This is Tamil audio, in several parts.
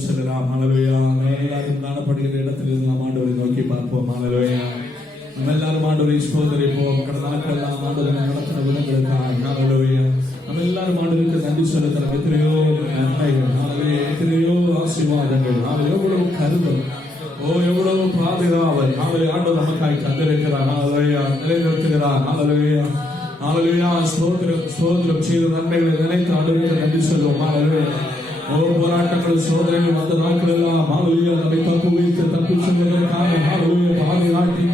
கடந்து செல்லலாம். ஹல்லேலூயா. எல்லாரும் காணப்படுகிற இடத்திலிருந்து நாம் ஆண்டவரை நோக்கி பார்ப்போம். ஹல்லேலூயா. நம்ம எல்லாரும் ஆண்டவரை ஸ்தோத்திரிப்போம். கடந்த நாட்கள் எல்லாம் ஆண்டவரை நடத்தின விதங்களுக்காக ஹல்லேலூயா. நம்ம எல்லாரும் ஆண்டவருக்கு நன்றி செலுத்தலாம். எத்தனையோ நன்மைகள், ஹல்லேலூயா, எத்தனையோ ஆசீர்வாதங்கள், ஹல்லேலூயா, எவ்வளவு கருதல், எவ்வளவு பாதுகாவல், ஹல்லேலூயா, ஆண்டவர் நமக்காய் தந்திருக்கிறார். ஹல்லேலூயா, நிலைநிறுத்துகிறார். ஹல்லேலூயா. ஹல்லேலூயா. ஸ்தோத்திரம், ஸ்தோத்திரம். செய்த நன்மைகளை நினைத்து ஆண்டவருக்கு நன்றி சொல்லுவோம். ஹல்லேலூயா. போராட்டங்கள், சோதனைகள் வந்த நாட்கள் எல்லாம் ஹல்லேலூயா நம்மை தப்புவித்து தப்பு செல்வதற்காக ஹல்லேலூயா பாதுகாட்டி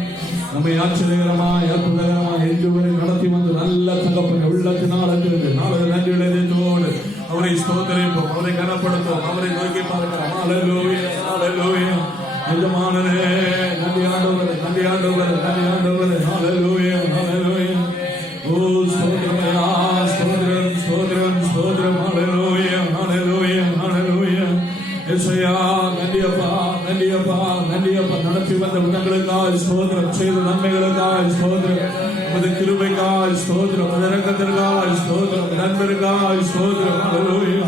நம்மை ஆச்சரியகரமாய் அற்புதகரமாய் இன்று வரை நடத்தி வந்த நல்ல தகப்பன் உள்ளத்தினால் அங்கிருந்து நாளை நன்றி விளைதோடு அவரை ஸ்தோத்திரிப்போம், அவரை கனப்படுத்துவோம், அவரை நோக்கி பார்க்கிறோம். ஹல்லேலூயா. ஹல்லேலூயா. எஜமானனே நன்றி ஆண்டவரே, நன்றி ஆண்டவரே, நன்றி ஆண்டவரே. ஹல்லேலூயா. ஹல்லேலூயா. ஸ்தோத்திரமையா, ஸ்தோத்திரம், ஸ்தோத்திரம், ஸ்தோத்திரம். ஹல்லேலூயா. ஹல்லேலூயா. ஹல்லேலூயா. இயேசுயா நன்றியப்பா, நன்றியப்பா, நன்றியப்பா. நடத்தி வந்த உணங்களுக்காய் ஸ்தோத்திரம், செய்த நன்மைகளுக்காய் ஸ்தோத்திரம், உமது கிருபைக்காய் ஸ்தோத்திரம், இரக்கத்திற்காய் ஸ்தோத்திரம், நண்பருக்காய் ஸ்தோத்திரம். ஹல்லேலூயா.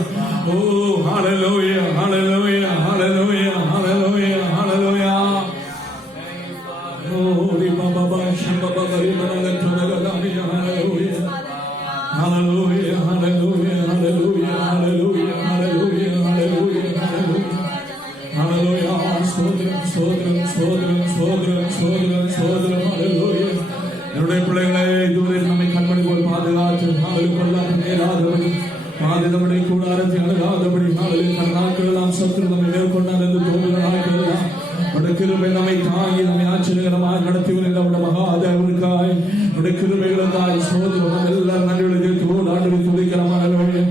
ஹல்லேலூயா. ஹல்லேலூயா. ஹல்லேலூயா. ஹல்லேலூயா. ஹல்லேலூயா. பாபா சம்பபா பரிமள துனகலாமி. ஹல்லேலூயா. ஹல்லேலூயா. ஹல்லேலூயா. ஹல்லேலூயா. ஹல்லேலூயா. ஹல்லேலூயா. ஹல்லேலூயா. ஹல்லேலூயா. ஸ்தோத்திரம், ஸ்தோத்திரம், ஸ்தோத்திரம், ஸ்தோத்திரம், ஸ்தோத்திரம், ஸ்தோத்திரம். ஹல்லேலூயா. என்னுடைய பிள்ளைகளை இதுவரை நம்மை கண்மணி போல் பாதுகாத்து கொள்ளாத நேராதபடி பாதுகாப்படி கூடாரத்தை அணுகாதபடி நாட்கள் எல்லாம் சத்துரு நம்மை மேற்கொண்டார் என்று தோன்றுகிறார்கள். கிருபை நம்மை தாங்கி நம்மை ஆச்சரியகரமாக நடத்தி வருகிற மகாதேவனுக்காய் உடைய கிருபைகளுக்காய் ஸ்தோத்திரம். எல்லாரும் நன்றிகளை ஆண்டு துதிக்கிறோம். ஹல்லேலூயா.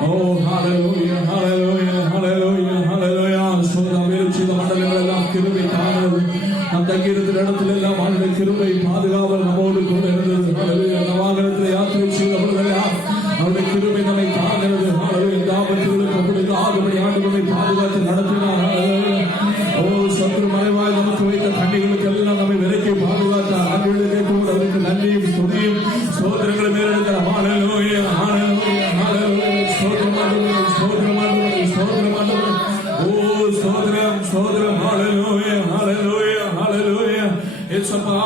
ஹல்லேலூயா. ஹல்லேலூயா. ஹல்லேலூயா. ஹல்லேலூயா. ஸ்தோத்திரம். செய்த மண்டலங்கள் எல்லாம் கிருபை தாங்கிறது. நம் தங்கியிருக்கிற இடத்துல எல்லாம் ஆண்டு கிருபை பாதுகாவல் நம்மோடு கூட இருந்தது. ஹல்லேலூயா. அந்த வாகனத்தில் யாத்திரை செய்த பொழுதெல்லாம் அவருடைய கிருபை நம்மை தாங்கிறது. ஹல்லேலூயா. இந்த ஆபத்துகளுக்கு அப்படி ஆகும்படி ஆண்டு பாதுகாத்து நடத்தினார். சத்துரு மறைவாய் நமக்கு வைத்த கண்ணிகளுக்கு எல்லாம் நம்மை விலக்கி பாதுகாத்தார். அன்றைய கூட அவருக்கு நன்றியும் துதியும் ஸ்தோத்திரங்களை மேலெடுக்கிறார். ஹல்லேலூயா. ஹல்லேலூயா. ஹல்லேலூயா. ஸ்தோத்திரமாண்டவரே, ஸ்தோத்திரமாண்டவரே, ஸ்தோத்திரமாண்டவரே. ஸ்தோத்திரம், ஸ்தோத்திரம். ஹல்லேலூயா. ஹல்லேலூயா. ஹல்லேலூயா. இயேசுப்பா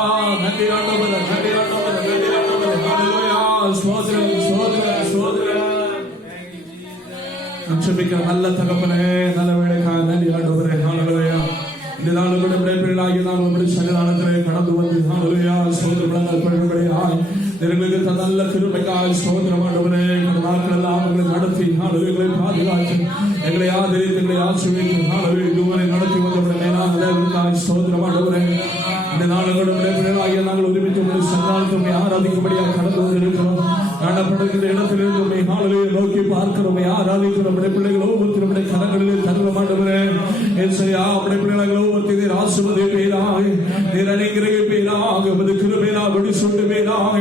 நன்றி ஆண்டவரே, நன்றி ஆண்டவரே, நன்றி ஆண்டவரே. ஹல்லேலூயா. ஸ்தோத்திரம், ஸ்தோத்திரம், ஸ்தோத்திரம். ஜெபிக்கிற நல்ல தகப்பனே, நல்ல வேளைக்காக நன்றி ஆண்டவரே. ஹல்லேலூயா. இந்த நாள் கூட பிள்ளைகளாகி நான் உங்களுடைய சன்னிதானத்திலே கடந்து வந்து ஹல்லேலூயா ஸ்தோத்திரங்கள் படும்படியாய் நிர்மித்த நல்ல கிருபைக்காய் ஸ்தோத்திரம் ஆண்டவரே. இந்த நாட்கள் எல்லாம் உங்களை நடத்தி ஹல்லேலூயா பாதுகாத்து எங்களை ஆதரித்து எங்களை ஆசீர்வதித்து ஹல்லேலூயா இதுவரை நடத்தி வந்தவர்களே நான் ஸ்தோத்திரம் ஆண்டவரே. இந்த நாள் கூட பிள்ளைகளாகிய நாங்கள் ஒருமித்து உங்களுடைய சன்னிதானத்தை ஆராதிக்கும்படியாக கடந்து வந்திருக்கிறோம். காணப்படுகிற இடத்திலிருந்து உண்மை ஹல்லேலூயா நோக்கி பார்க்கிறோம், ஆராதிக்கிறோம். பிள்ளைகள் ஒவ்வொருத்தருடைய கரங்களிலே தருணம் ஆண்டவரே. ஏசையா உடைய பிள்ளைகள் ஒவ்வொருத்தர் ஆசீர்வதிப்பீராக, நீர் அனுக்கிரகிப்பீராக, உமது கிருபையினால் கொடி சூட்டுவீராக.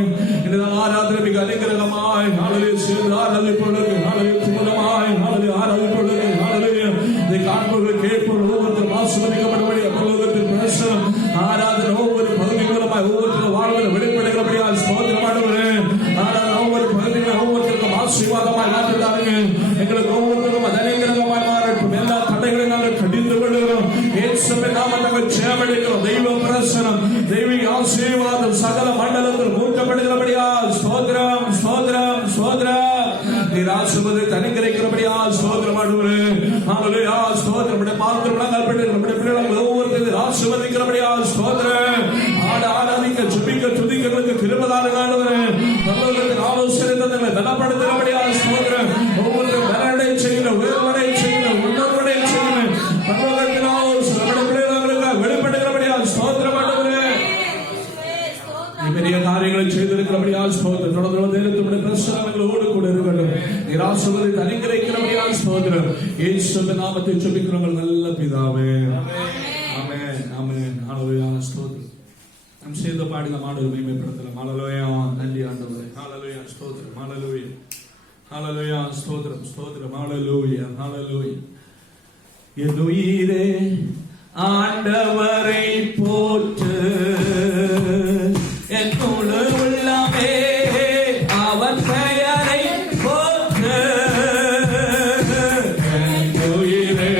இந்த ஆராதனை மிக அனுக்கிரகமாய் ஹல்லேலூயா சேர்ந்து ஆராதிப்பொழுது ஹல்லேலூயா துமுலமாய் ஹல்லேலூயா ஆராதிப்பொழுது ஹல்லேலூயா இதை காண்பவர்கள் கேட்பவர்கள் ஒவ்வொருத்தரும் ஆசீர்வதிக்கப்படும்படி அப்பொழுது பிரசனம் ஆராதனை ஒவ்வொரு பகுதிகளுமாய் ஒவ்வொருத்தரும் வாழ்வில் வெளிப்படுகிறபடியால் ஸ்தோத்திரம் ஆண்டவரே. ஒவ்வொரு பகுதிகளும் ஒவ்வொருத்தருக்கும் ஆசீர்வாதமாய் மாற்றிட்டாருங்க. எங்களுக்கு ஒவ்வொருத்தரும் அது அனுக்கிரகமாய் மாறட்டும். எல்லா தடைகளையும் நாங்கள் கடிந்து கொள்கிறோம். இயேசுவின் நாமத்தில் ஜெபமடைக்கிறோம். தெய்வ பிரசனம், தெய்வீக ஆசீர்வாதம் சகல மண்டலத்தில் ஊற்றப்படுகிறபடியால் ஸ்தோத்திரம், ஸ்தோத்திரம், ஸ்தோத்திரம். நீர் ஆசீர்வாதத்தை அனுக்கிரகிக்கிறபடியால் ஸ்தோத்திரம் ஆண்டவரே. ஹல்லேலூயா. ஸ்தோத்திரம். நம்முடைய பிள்ளைகள் ஒவ்வொருத்தரும் ஆசீர்வதிக்கிறபடியால் ஸ்தோத்திரம். ஆராதிக்க ஜெபிக்க துதிக்கிறதுக்கு கிருபைதான ஆண்டவரே. பரலோகத்தின் ஆலோசனை தங்களை பலப்படுத்துகிறபடியால் ஸ்தோத்திரம். ஒவ்வொருத்தரும் பலனடை செய்கிற, உயர்வடை செய்கிற, உணர்வடை செய்கிற பரலோகத்தின் ஆலோசனை நம்முடைய பிள்ளைகளுக்கு வெளிப்படுகிறபடியால் ஸ்தோத்திரம் ஆண்டவரே. பெரிய காரியங்களை செய்திருக்கிறபடியால் ஸ்தோத்திரம். தொடர்ந்து நம்முடைய பிரசனங்களோடு கூட இருக்கட்டும். நீர் ஆசீர்வதித்து அனுக்கிரகிக்கிறபடியால் ஸ்தோத்திரம். இயேசுவின் நாமத்தில் ஜெபிக்கிறோம் நல்ல பிதாவே. ஆமென். ஆமென். ஹல்லேலூயா. ஸ்தோத்திரம். நம் சேர்ந்து பாடி நம் ஆண்டவரை மகிமைப்படுத்தலாம். ஹல்லேலூயா. நன்றி ஆண்டவரே. ஹல்லேலூயா. ஸ்தோத்திரம். ஹல்லேலூயா. ஹல்லேலூயா. ஸ்தோத்திரம், ஸ்தோத்திரம். ஹல்லேலூயா. ஹல்லேலூயா. என் உயிரே ஆண்டவரை போற்று, என் முழு உள்ளமே அவர் பெயரை போற்று. என் உயிரே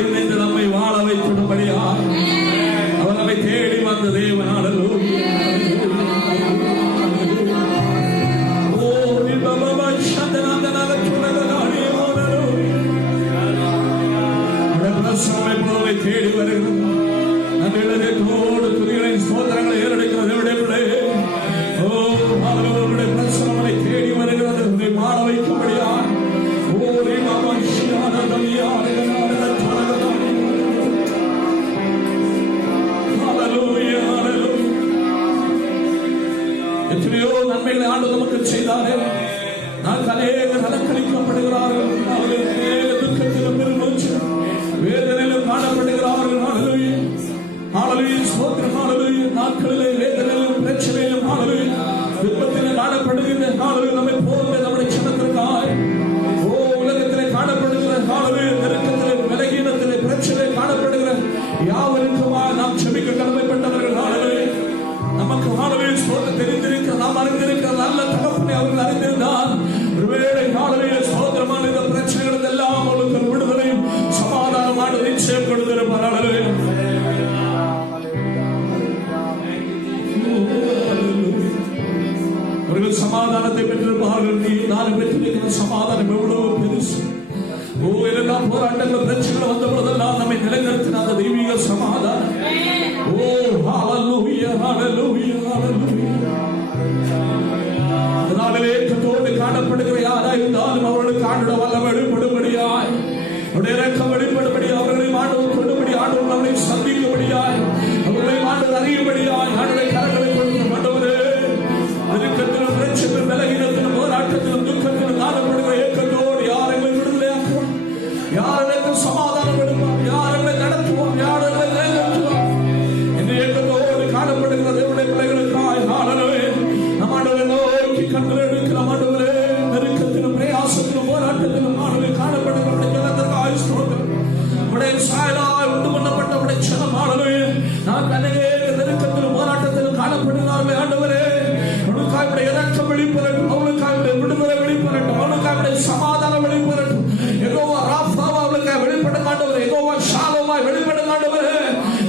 முன்னாடி நின்று நம்மை வாழ வைத்திடும்படியா அவர் நம்மை தேடி வந்த தேவன். ஹல்லேலூயா. தேடி வருகிறது நன்றியோடு துதிகளை ஸ்தோத்திரங்களை ஏறெடுக்கிறது. அவருடைய பிரசனங்களை தேடி வருகிறது உன்னை மாற வைக்கும்படியா. எத்தனையோ நன்மைகளை ஆண்டு நமக்கு செய்தாரே. நான் அநேகர் அலங்கரிக்கப்படுகிறார்கள், துக்கத்திலும் வேதனையிலும் காணப்படுகிறார்கள். நாட்களிலே வேதனையிலும் பிரச்சனையிலும் விபத்திலே காணப்படுகின்ற நம்மை போன்ற நம்முடைய சின்னத்திற்காய் உலகத்திலே காணப்படுகிற நெருக்கத்திலே விலகீனத்திலே பிரச்சனை காணப்படுகிற யாவருக்குமா நாம் செபிக்க கடமைப்பட்டவர்கள். நமக்கு தெரிந்திருக்கிற நாம் அறிந்திருக்கிற நல்ல தகப்பனை அவர்கள் அறிந்திருந்தால் ஒருவேளை சோதரமான இந்த பிரச்சனைகள் எல்லாம் அவர்களுக்கு விடுதலையும் சமாதானமான நிச்சயம் கொடுத்திருப்பார்கள். அவர்கள் சமாதானத்தை பெற்றிருப்பார்கள். நீ நான் பெற்றிருக்கிற சமாதானம் எவ்வளவு பெருசு. எல்லாம் போராட்டங்கள் பிரச்சனைகள் வந்த போதெல்லாம் நம்மை நிலைநிறுத்தின அந்த தெய்வீக சமாதானம். ஏக்கத்தோடு காணப்படுகிற யாரா இருந்தாலும் அவர்களுக்கு ஆண்டோட வல்லம் வெளிப்படும்படியாய் அவருடைய இரக்கம் வெளிப்படும்படியாய் அவர்களை ஆண்டவர் கொண்டுபடி ஆண்டவர் அவர்களை சந்திக்கும்படியாய் அவர்களை ஆண்டவர் அறியும்படியாய் ஆண்டவரை கரங்களை கொடுத்து ஆண்டவரே நெருக்கத்திலும் பிரச்சனை விலகினத்திலும் போராட்டத்திலும் துக்கத்திலும் காணப்படுகிற ஏக்கத்தோடு யார் எங்களை விடுதலையாக்குவார், யார் எங்களுக்கு சமாதானம் எடுப்பார், யார் எங்களை நடத்துவார், யார் எங்களை நிலைநிறுத்துவார் என்ற ஏக்கத்தோடு காணப்படுகிற தேவனுடைய பிள்ளைகளுக்காய் நம் ஆண்டவரை நோக்கி கண்கள் எடுக்கிற ஆண்டவரே நெருக்கத்திலும் பிரயாசத்திலும் போராட்டத்திலும் ஆண்டவரை காணப்படுகிற ஜனத்திற்காய் ஸ்தோத்திரம். உடைய சாயலாய் உண்டு பண்ணப்பட்ட உடைய ஜனம் ஆண்டவரே நான் அநேக நெருக்கத்திலும் போராட்டத்திலும் காணப்படுகிறார்கள். ஆண்டவரே அவனுக்காக இறக்கம் வெளிப்படட்டும், அவனுக்காக விடுதலை வெளிப்படட்டும், அவனுக்காக சமாதானம் வெளிப்படட்டும். யெகோவா ராஃபாவா அவளுக்காக வெளிப்படும் ஆண்டவரே, யெகோவா ஷாலோமாய் வெளிப்படும் ஆண்டவரே,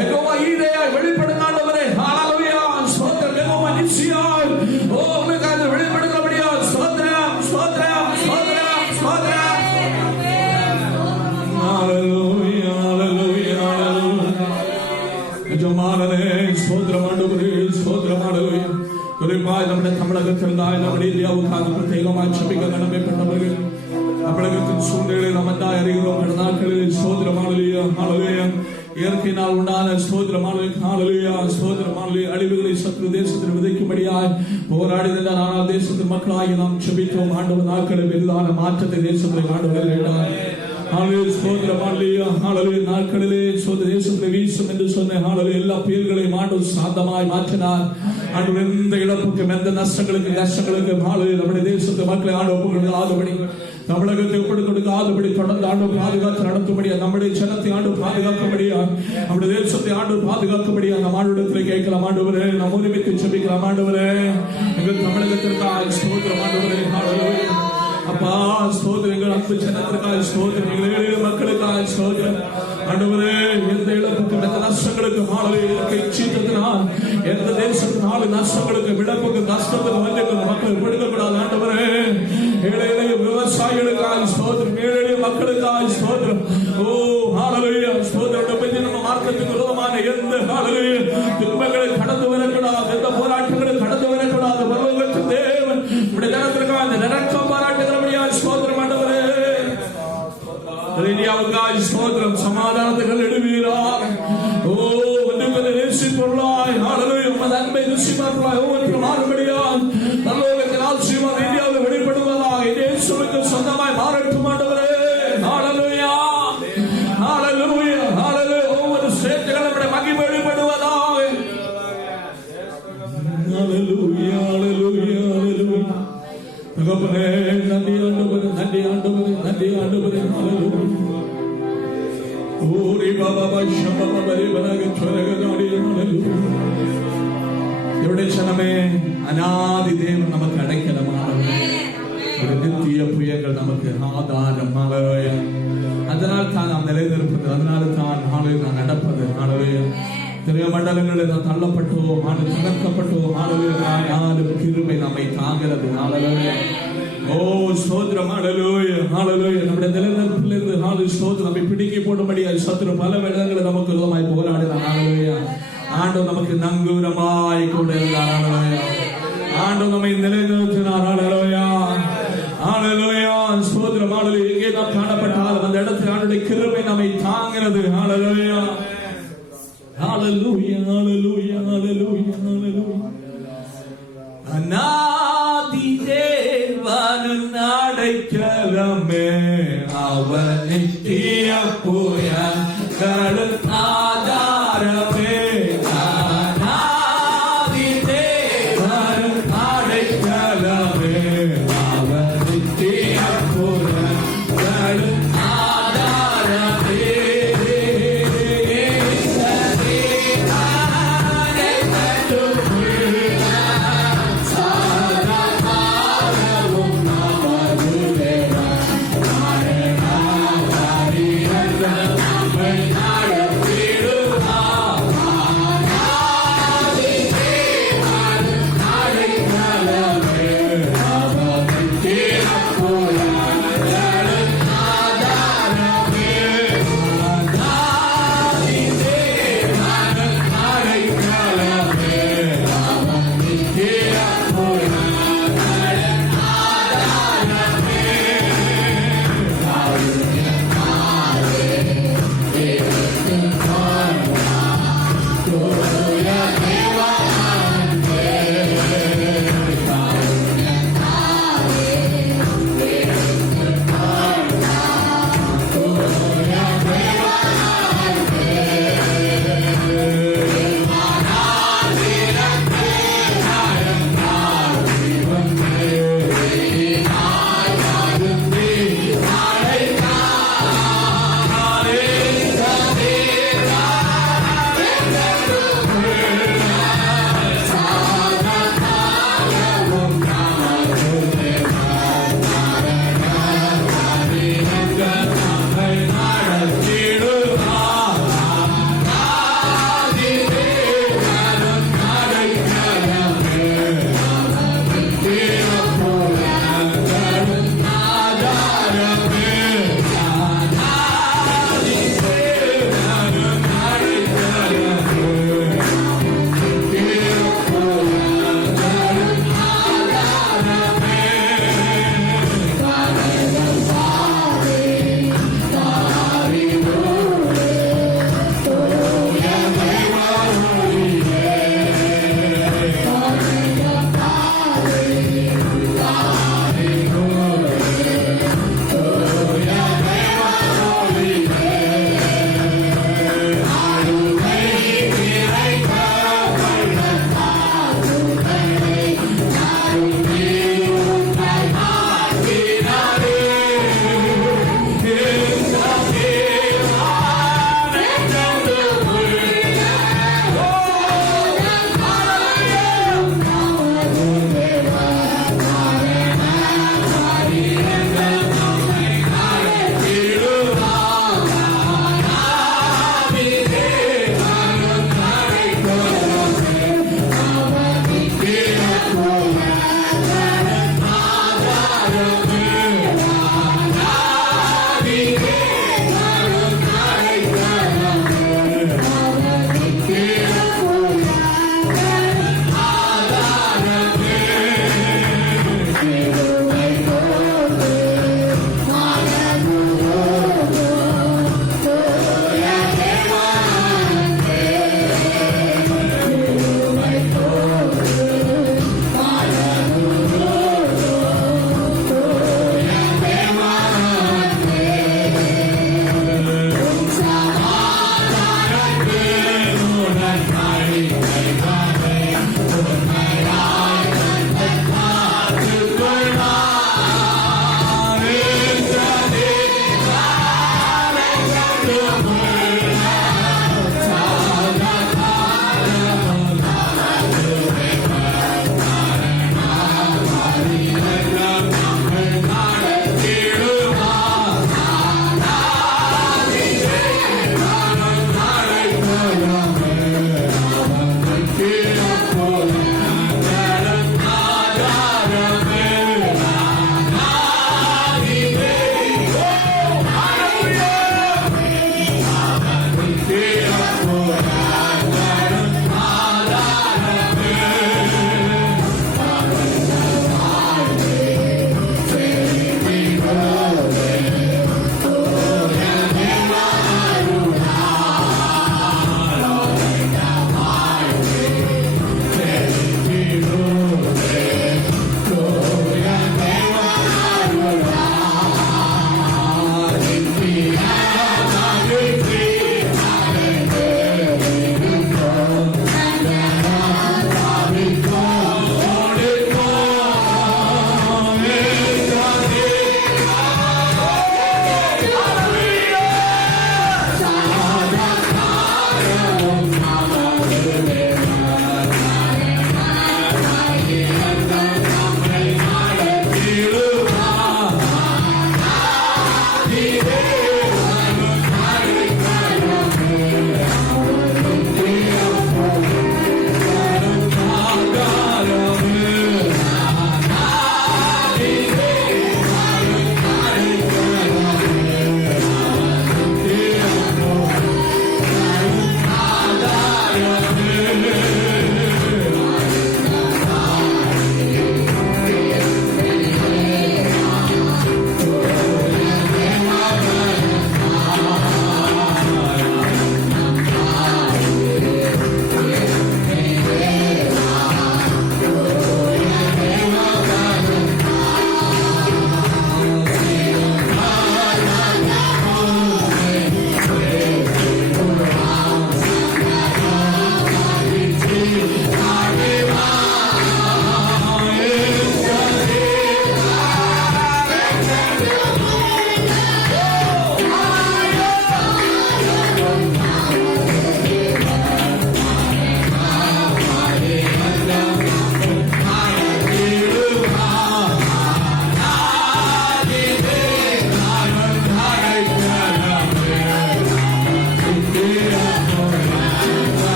யெகோவா ஈரேயாய் வெளிப்படும் ஆண்டவரே. ஹல்லேலூயா ஸ்தோத்திரம். யெகோவா நிசியாய் அவளுக்காக வெளிப்படுகிறபடியா ஸ்தோத்திரம் ஸ்தோத்திரம் ஸ்தோத்திரம் ஸ்தோத்திரம். ஹல்லேலூயா ஹல்லேலூயா எஜமானனே ஸ்தோத்திரம் ஆண்டவரே ஸ்தோத்திரம் ஆண்டவரே. குறிப்பாய் നമ്മുടെ தமிழகத்திற்காக நம்முடைய இந்தியாவுக்காக பிரத்யேகமாக ஜெபிக்க கடமைப்பட்டவர்கள் தமிழகத்தின் சூழ்நிலை நம்ம அறிகிறோம். கடந்த நாட்களில் ஸ்தோத்திரம் ஹல்லேலூயா ஹல்லேலூயா இயற்கையினால் உண்டான ஸ்தோத்திரம் ஹல்லேலூயா ஸ்தோத்திரம் ஹல்லேலூயா அழிவுகளை சத்ரு தேசத்தில் விதைக்கும்படியாய் போராடின ஆனால் தேசத்தின் மக்களாகி நாம் ஜெபித்தோம். ஆண்டவர் நாட்களில் பெரிதான மாற்றத்தை தேசத்தில் ஆண்டவர் கேட்டார். நாட்களிலே தேசத்தில் வீசும் என்று சொன்ன எல்லா புயல்களையும் ஆண்டவர் சாந்தமாய் மாற்றினார். ஆண்டவர் எந்த இழப்புக்கும் எந்த நஷ்டங்களுக்கு நம்முடைய தேசத்து மக்களை ஆண்டவர் ஆதபடி தமிழகத்தை கொடுக்காதபடி தொடர்ந்து ஆண்டு பாதுகாத்து நடத்தும்படியா நம்முடைய ஜனத்தை ஆண்டு பாதுகாக்கும்படியா நம்முடைய தேசத்தை ஆண்டு பாதுகாக்கும்படியா நம் ஆண்டவரிடத்தில் கேட்கலாம். ஆண்டவரே நம் உரிமைக்கு ஜெபிக்கலாம். ஆண்டவரே எங்கள் தமிழகத்திற்காக ஸ்தோத்திரம் ஆண்டவரே. ஹல்லேலூயா அப்பா ஸ்தோத்திரம். எங்கள் அன்பு ஜனத்திற்காக ஸ்தோத்திரம், எங்கள் மக்களுக்காக ஸ்தோத்திரம். ஆண்டவரே எந்த இழப்புக்கும் எந்த நஷ்டங்களுக்கும் இயற்கை சீற்றத்தினால் எந்த தேசத்தினால நஷ்டங்களுக்கு விளப்புக்கு நஷ்டத்துக்கு வந்து மக்கள் கொடுக்கக்கூடாது. ஆண்டவரே ஏழை எளிய விவசாயிகளுக்காக ஸ்தோத்திரம், ஏழை எளிய மக்களுக்காக ஸ்தோத்திரம். ஹல்லேலூயா ஸ்தோத்திரம். நம்ம மார்க்கத்துக்கு விரோதமான எந்த ஹல்லேலூயா துன்பங்களை கடந்து வரக்கூடாது, எந்த போராட்டங்களும் கடந்து வரக்கூடாது. பரலோகத்து தேவன் நம்முடைய ஜனத்திற்காக நிரக்கம் பாராட்டுகிறபடியா ஸ்தோத்திரம். ஆண்டவரே இந்தியாவுக்காக ஸ்தோத்திரம். சமாதானத்துகள் எடுவீராக. ஒன்றுகளை நேசிப்பொருளாய் ஹல்லேலூயா உமது அன்பை ருசிப்பொருளாய் ஒவ்வொன்றும் மாறுபடியால் பரலோகத்தின் ஆசீர்வாதம் இந்தியாவில் வெளிப்படுவதாக இயேசுவுக்கு சொந்தமாய் மாறட்டும். ஆண்டவரே ஹல்லேலூயா ஹல்லேலூயா ஹல்லேலூயா. ஒவ்வொரு ஸ்டேட்களும் நம்முடைய மகிமை வெளிப்படுவதாக. ஹல்லேலூயா ஹல்லேலூயா ஹல்லேலூயா. தகப்பனே நன்றி ஆண்டவரே, நன்றி ஆண்டவரே, நன்றி ஆண்டவரே. ஹல்லேலூயா. ஓரி பாபா ஷபபா பரிபனக சொரகதாடி. ஹல்லேலூயா. இவருடைய ஜனமே அநாதி தேவன் நமக்கு அடைக்கலமானவர். நித்திய புயங்கள் நமக்கு ஆதாரம். ஹல்லேலூயா. அதனால் தான் நாம் நிலைநிற்பது, அதனால தான் நான் நடப்பது. திரைய மண்டலங்களில் நான் தள்ளப்பட்டோம், தகர்க்கப்பட்டோம். ஆனாலும் கிருபை நம்மை தாங்கிறது. ஓ ஸ்தோத்திரம். நம்முடைய நிலைநிற்பதிலிருந்து ஸ்தோத்திரம் நம்மை பிடுங்கி போடும்படி சத்துரு பல இடங்களில் நமக்கு விரோதமாய் போராடினார். ஆண்டவர் நமக்கு நங்கூரமாய் கூட இருந்தார். ஆண்டவர் நம்மை நிலைநிறுத்தினார். ஸ்தோத்திரம். எங்கே நாம் காணப்பட்டாலும் அந்த இடத்தில் ஆண்டவருடைய கிருபை நம்மை தாங்கிறது. அநாதி தேவன் அடைக்கலமே, அவன் நித்திய புயங்கள் ஆதாரமே. அநாதி தேவன் அடைக்கலமே, அவன் நித்திய புயங்கள் ஆதாரமே. Hallelujah.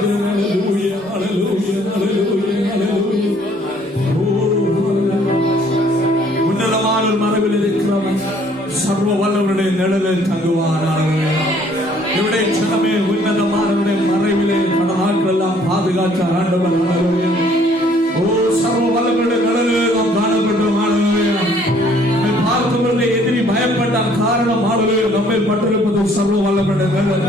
ஸ்தோத்திரம். ஹல்லேலூயா ஹல்லேலூயா ஹல்லேலூயா ஹல்லேலூயா. உன்னதமான மரபில் இருக்கிறவன் சர்வ வல்லவருடைய நிழலில் தங்குவான். இவருடைய ஜனமே உன்னதமானவருடைய மறைவிலே பல நாட்கள் எல்லாம் பாதுகாக்க ஆண்டவர். ஓ சர்வ வல்லவருடைய நிழலில் நாம் காணப்பட்டோம். பார்க்கும் எதிரி பயப்பட்டான். காரணம் நம்மை பட்டிருப்பது சர்வ வல்லவருடைய நிழல்.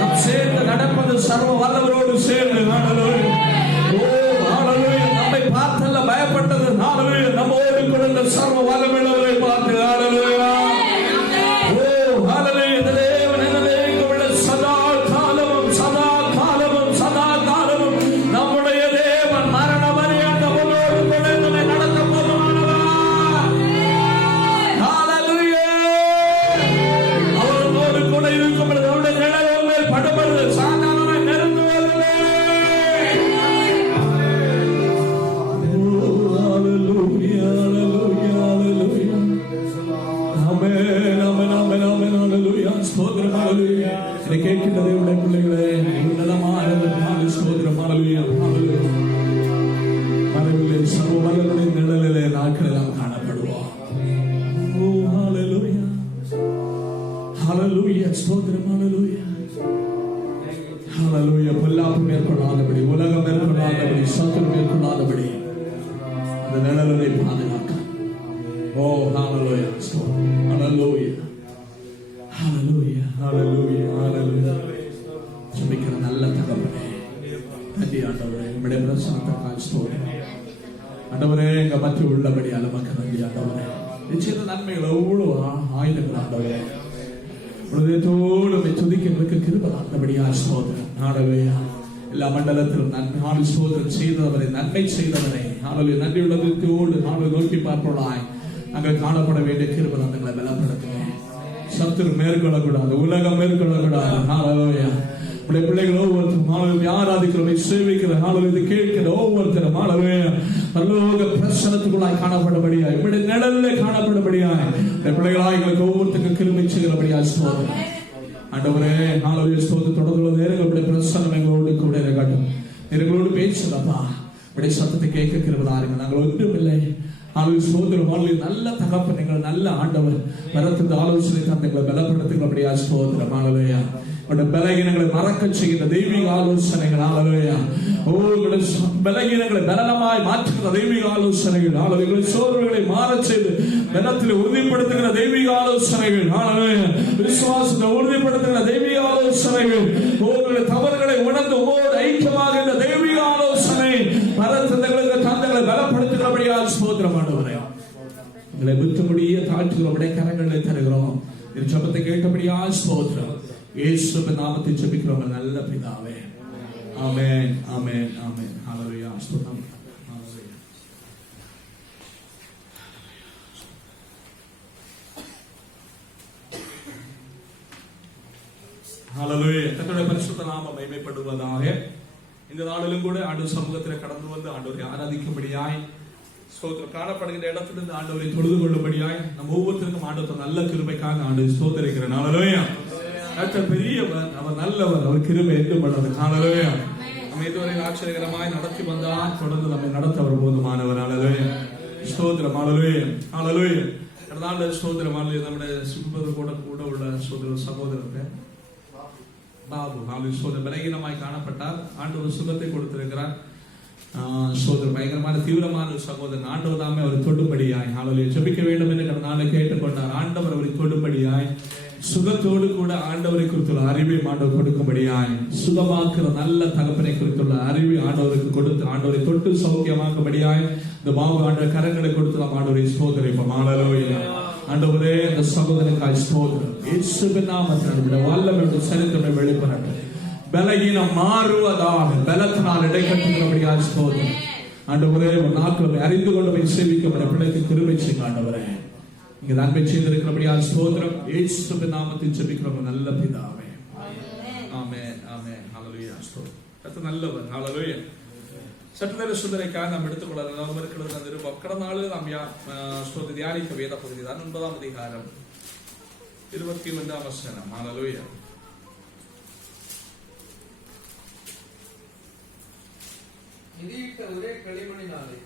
நாம் சேர்ந்து நடப்பது சர்வ வல்லவரோடு சேர்ந்து. நம்மை பார்த்தல்ல பயப்பட்டது. நம்மோடு கூட சர்வ வல்லவரை பார்த்து பொல்லாப்பு மேற்கொள்ளாதபடி, உலகம் மேற்கொள்ளாதபடி, சத்துரு மேற்கொள்ளாதபடி அந்த நிழலை பாதுகாக்க. ஓ ஹல்லேலூயா ஹல்லேலூயா ஹல்லேலூயா ஹல்லேலூயா ஹல்லேலூயா. ஜெபிக்கிற நல்ல தகப்பனே, நன்றி ஆண்டவரே. உம்முடைய பிரசன்னத்துக்காக ஸ்தோத்திரம் ஆண்டவரே. எங்க மற்ற உள்ளபடி நமக்கு நன்றி ஆண்டவரே. நிச்சயத்த நன்மைகள் எவ்வளவு ஆயுதங்கள் ஆண்டவரே. உலகத்தோடு துதிக்க கிருபை ஆண்டபடியா ஸ்தோத்திரம் ஆண்டவரே. எல்லா மண்டலத்திலும் நன்மை சோதனை செய்தவரை, நன்மை செய்தவரை நன்றி உள்ளதோடு நோக்கி பார்ப்போம். நாங்கள் காணப்பட வேண்டிய கிருபை தங்களை பலப்படுத்துங்க. சத்துரு மேற்கொள்ளக்கூடாது, உலகம் மேற்கொள்ளக்கூடாது. உடைய பிள்ளைகள் ஒவ்வொருத்தரும் ஆராதிக்கிறோம், சேவிக்கிறோம், இது கேட்கிற ஒவ்வொருத்தரும் பரலோக பிரசனத்துக்குள்ளாய் காணப்படபடியா, இப்படி நிழல்ல காணப்படபடியா பிள்ளைகளாய் எங்களுக்கு ஒவ்வொருத்தருக்கும் கிருபை செய்கிறபடியா ஸ்தோத்திரம் ஆண்டவரே. ஹல்லேலூயா ஸ்தோத்திரம். தொடர்ந்துள்ள நேரங்களுடைய பிரசனம் எங்களோடு கூட இருக்கட்டும். எங்களோடு பேசுறப்பா, இப்படி சத்தத்தை கேட்க கிருபைதாருங்க. நாங்கள் ஒன்றுமில்லை. ஸ்தோத்திரம். நல்ல தகப்பன், எங்கள் நல்ல ஆண்டவர் வரத்திருந்த ஆலோசனை தந்தைகளை பலப்படுத்துகிறபடியா ஸ்தோத்திரம். ஹல்லேலூயா. பலகீனங்களை மறக்க செய்கிற தெய்வீக ஆலோசனைகள். பலகீனங்களை பலனமாய் மாற்றுகிற தெய்வீக ஆலோசனைகள். சோர்வுகளை மாற செய்து பலத்தில் உறுதிப்படுத்துகிற தெய்வீக ஆலோசனைகள். விசுவாசத்தை உறுதிப்படுத்துகிற தெய்வீக ஆலோசனைகள். தவறுகளை உணர்ந்து ஓர் ஐக்கியமாக இந்த தெய்வீக ஆலோசனை பரத்தங்களுக்கு தந்தைகளை பலப்படுத்துகிறபடியால் ஸ்தோத்திரம் ஆண்டவரே. எங்களை புத்தமுடிய தாழ்த்துகிறோம், கரங்களை தருகிறோம். ஜெபத்தை கேட்டபடியால் ஸ்தோத்திரம். இயேசுவின் நாமத்தில் ஜெபிக்கிறோம் நல்ல பிதாவே. ஆமென் ஆமென் ஆமென். ஹல்லேலூயா ஸ்தோத்திரம். ஹல்லேலூயா. கர்த்தருடைய பரிசுத்த நாமம் மகிமைப்படுவதாக. இந்த நாளிலும் கூட ஆண்டவர் சமூகத்தில் கடந்து வந்து ஆண்டவரை ஆராதிக்கும்படியாய் ஸ்தோத்திரம். காணப்படுகின்ற இடத்திலிருந்து ஆண்டவரை தொழுது கொள்ளும்படியாய் நம்ம ஒவ்வொருத்தருக்கும் ஆண்டவர் நல்ல கிருபைக்காக ஆண்டவர் ஸ்தோத்திரிக்கிறேன். ஹல்லேலூயா. பெரியவர், அவர் நல்லவர், அவர் கிருபை என்றும் உள்ளது. ஹல்லேலூயா. நம்ம இதுவரை ஆச்சரியகரமாய் நடத்தி வந்தால் தொடர்ந்து நம்மை நடத்த அவர் போதுமானவர். ஹல்லேலூயா ஸ்தோத்திரம். ஹல்லேலூயா ஹல்லேலூயா. கடந்த ஸ்தோத்திரம். நம்முடைய சுபர் கூட உள்ள சகோதர சகோதரத்தை பாபு சோதர் பலகீனமாய் காணப்பட்டார். ஆண்டவர் சுகத்தை கொடுத்திருக்கிறார். சோதர் பயங்கரமான தீவிரமான சகோதரன். ஆண்டவர் தாமே அவரை தொடும்படியாய் ஹல்லேலூயா ஜெபிக்க வேண்டும் என்று கடந்த கேட்டுக்கொண்டார். ஆண்டவர் அவரை தொடும்படியாய் சுகத்தோடு கூட ஆண்டவரை குறித்துள்ள அறிவை ஆண்டவர் கொடுக்கும்படியாய், சுகமாக்குற நல்ல தகப்பனை குறித்துள்ள அறிவை ஆண்டவருக்கு கொடுத்து ஆண்டவரை தொட்டு சௌக்கியமாக்கும்படியாய் இந்த பாபு ஆண்டவர் கரங்களை கொடுத்து நாம் ஆண்டவரை ஸ்தோத்திரிப்போம். ஹல்லேலூயா. ஆண்டவரே, இந்த சகோதரனுக்காய் ஸ்தோத்திரம். இயேசுவின் நாமத்தில் வல்லமையுடைய சரித்திரத்தை வெளிப்படட்டும். பலகீனம் மாறுவதாக பலத்தினால் இடைக்கட்டுகிறபடியாய் ஸ்தோத்திரம். ஆண்டவரே, ஒரு நாட்களை அறிந்து கொண்டு போய் சேவிக்க பிள்ளைக்கு கிருபை செய்யுங்க. ஆண்டவரே, இங்க நன்மை செய்திருக்கிறபடியால் ஸ்தோத்திரம். இயேசுவின் நாமத்தில் ஜெபிக்கிறோம் நல்ல பிதாவே. ஆமென் ஆமென். ஹல்லேலூயா ஸ்தோத்திரம். கர்த்தர் நல்லவர். ஹல்லேலூயா. சற்று நேர சிந்தனைக்காக நாம் எடுத்துக்கொள்ளலாம் இருக்கிறது. அந்த நிருபம் கடந்த நாளில் நாம் தியானிக்க வேத பகுதி தான் 9ஆம் அதிகாரம் 21ஆம் வசனம். ஹல்லேலூயா. மிதியிட்ட ஒரே களிமண்ணினாலே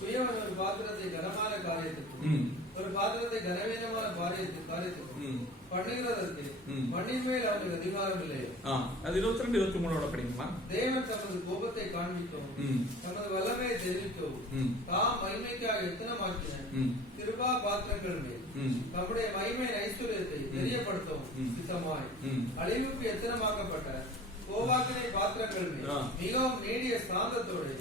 குயவன் ஒரு பாத்திரத்தை கனமான காரியத்துக்கும் ஒரு பாத்திரத்தை கனவீனமான காரியத்துக்கும் பண்ணுகிறதற்கு மண்ணின் மேல் அவனுக்கு அதிகாரம் இல்லையோ. அது 22-23 படிக்குமா? தேவன் தமது கோபத்தை காண்பிக்கவும் தமது வல்லமையை தெரிவிக்கவும் தாம் மகிமைக்காக எத்தனமாக்கின கிருபா பாத்திரங்கள் மேல் தம்முடைய மகிமையின் ஐஸ்வர்யத்தை தெரியப்படுத்தவும் சித்தமாய் அழிவுக்கு எத்தனமாக்கப்பட்ட கோபாக்கினை பாத்திரங்கள் மேல் மிகவும் நீடிய சாந்தத்தோடு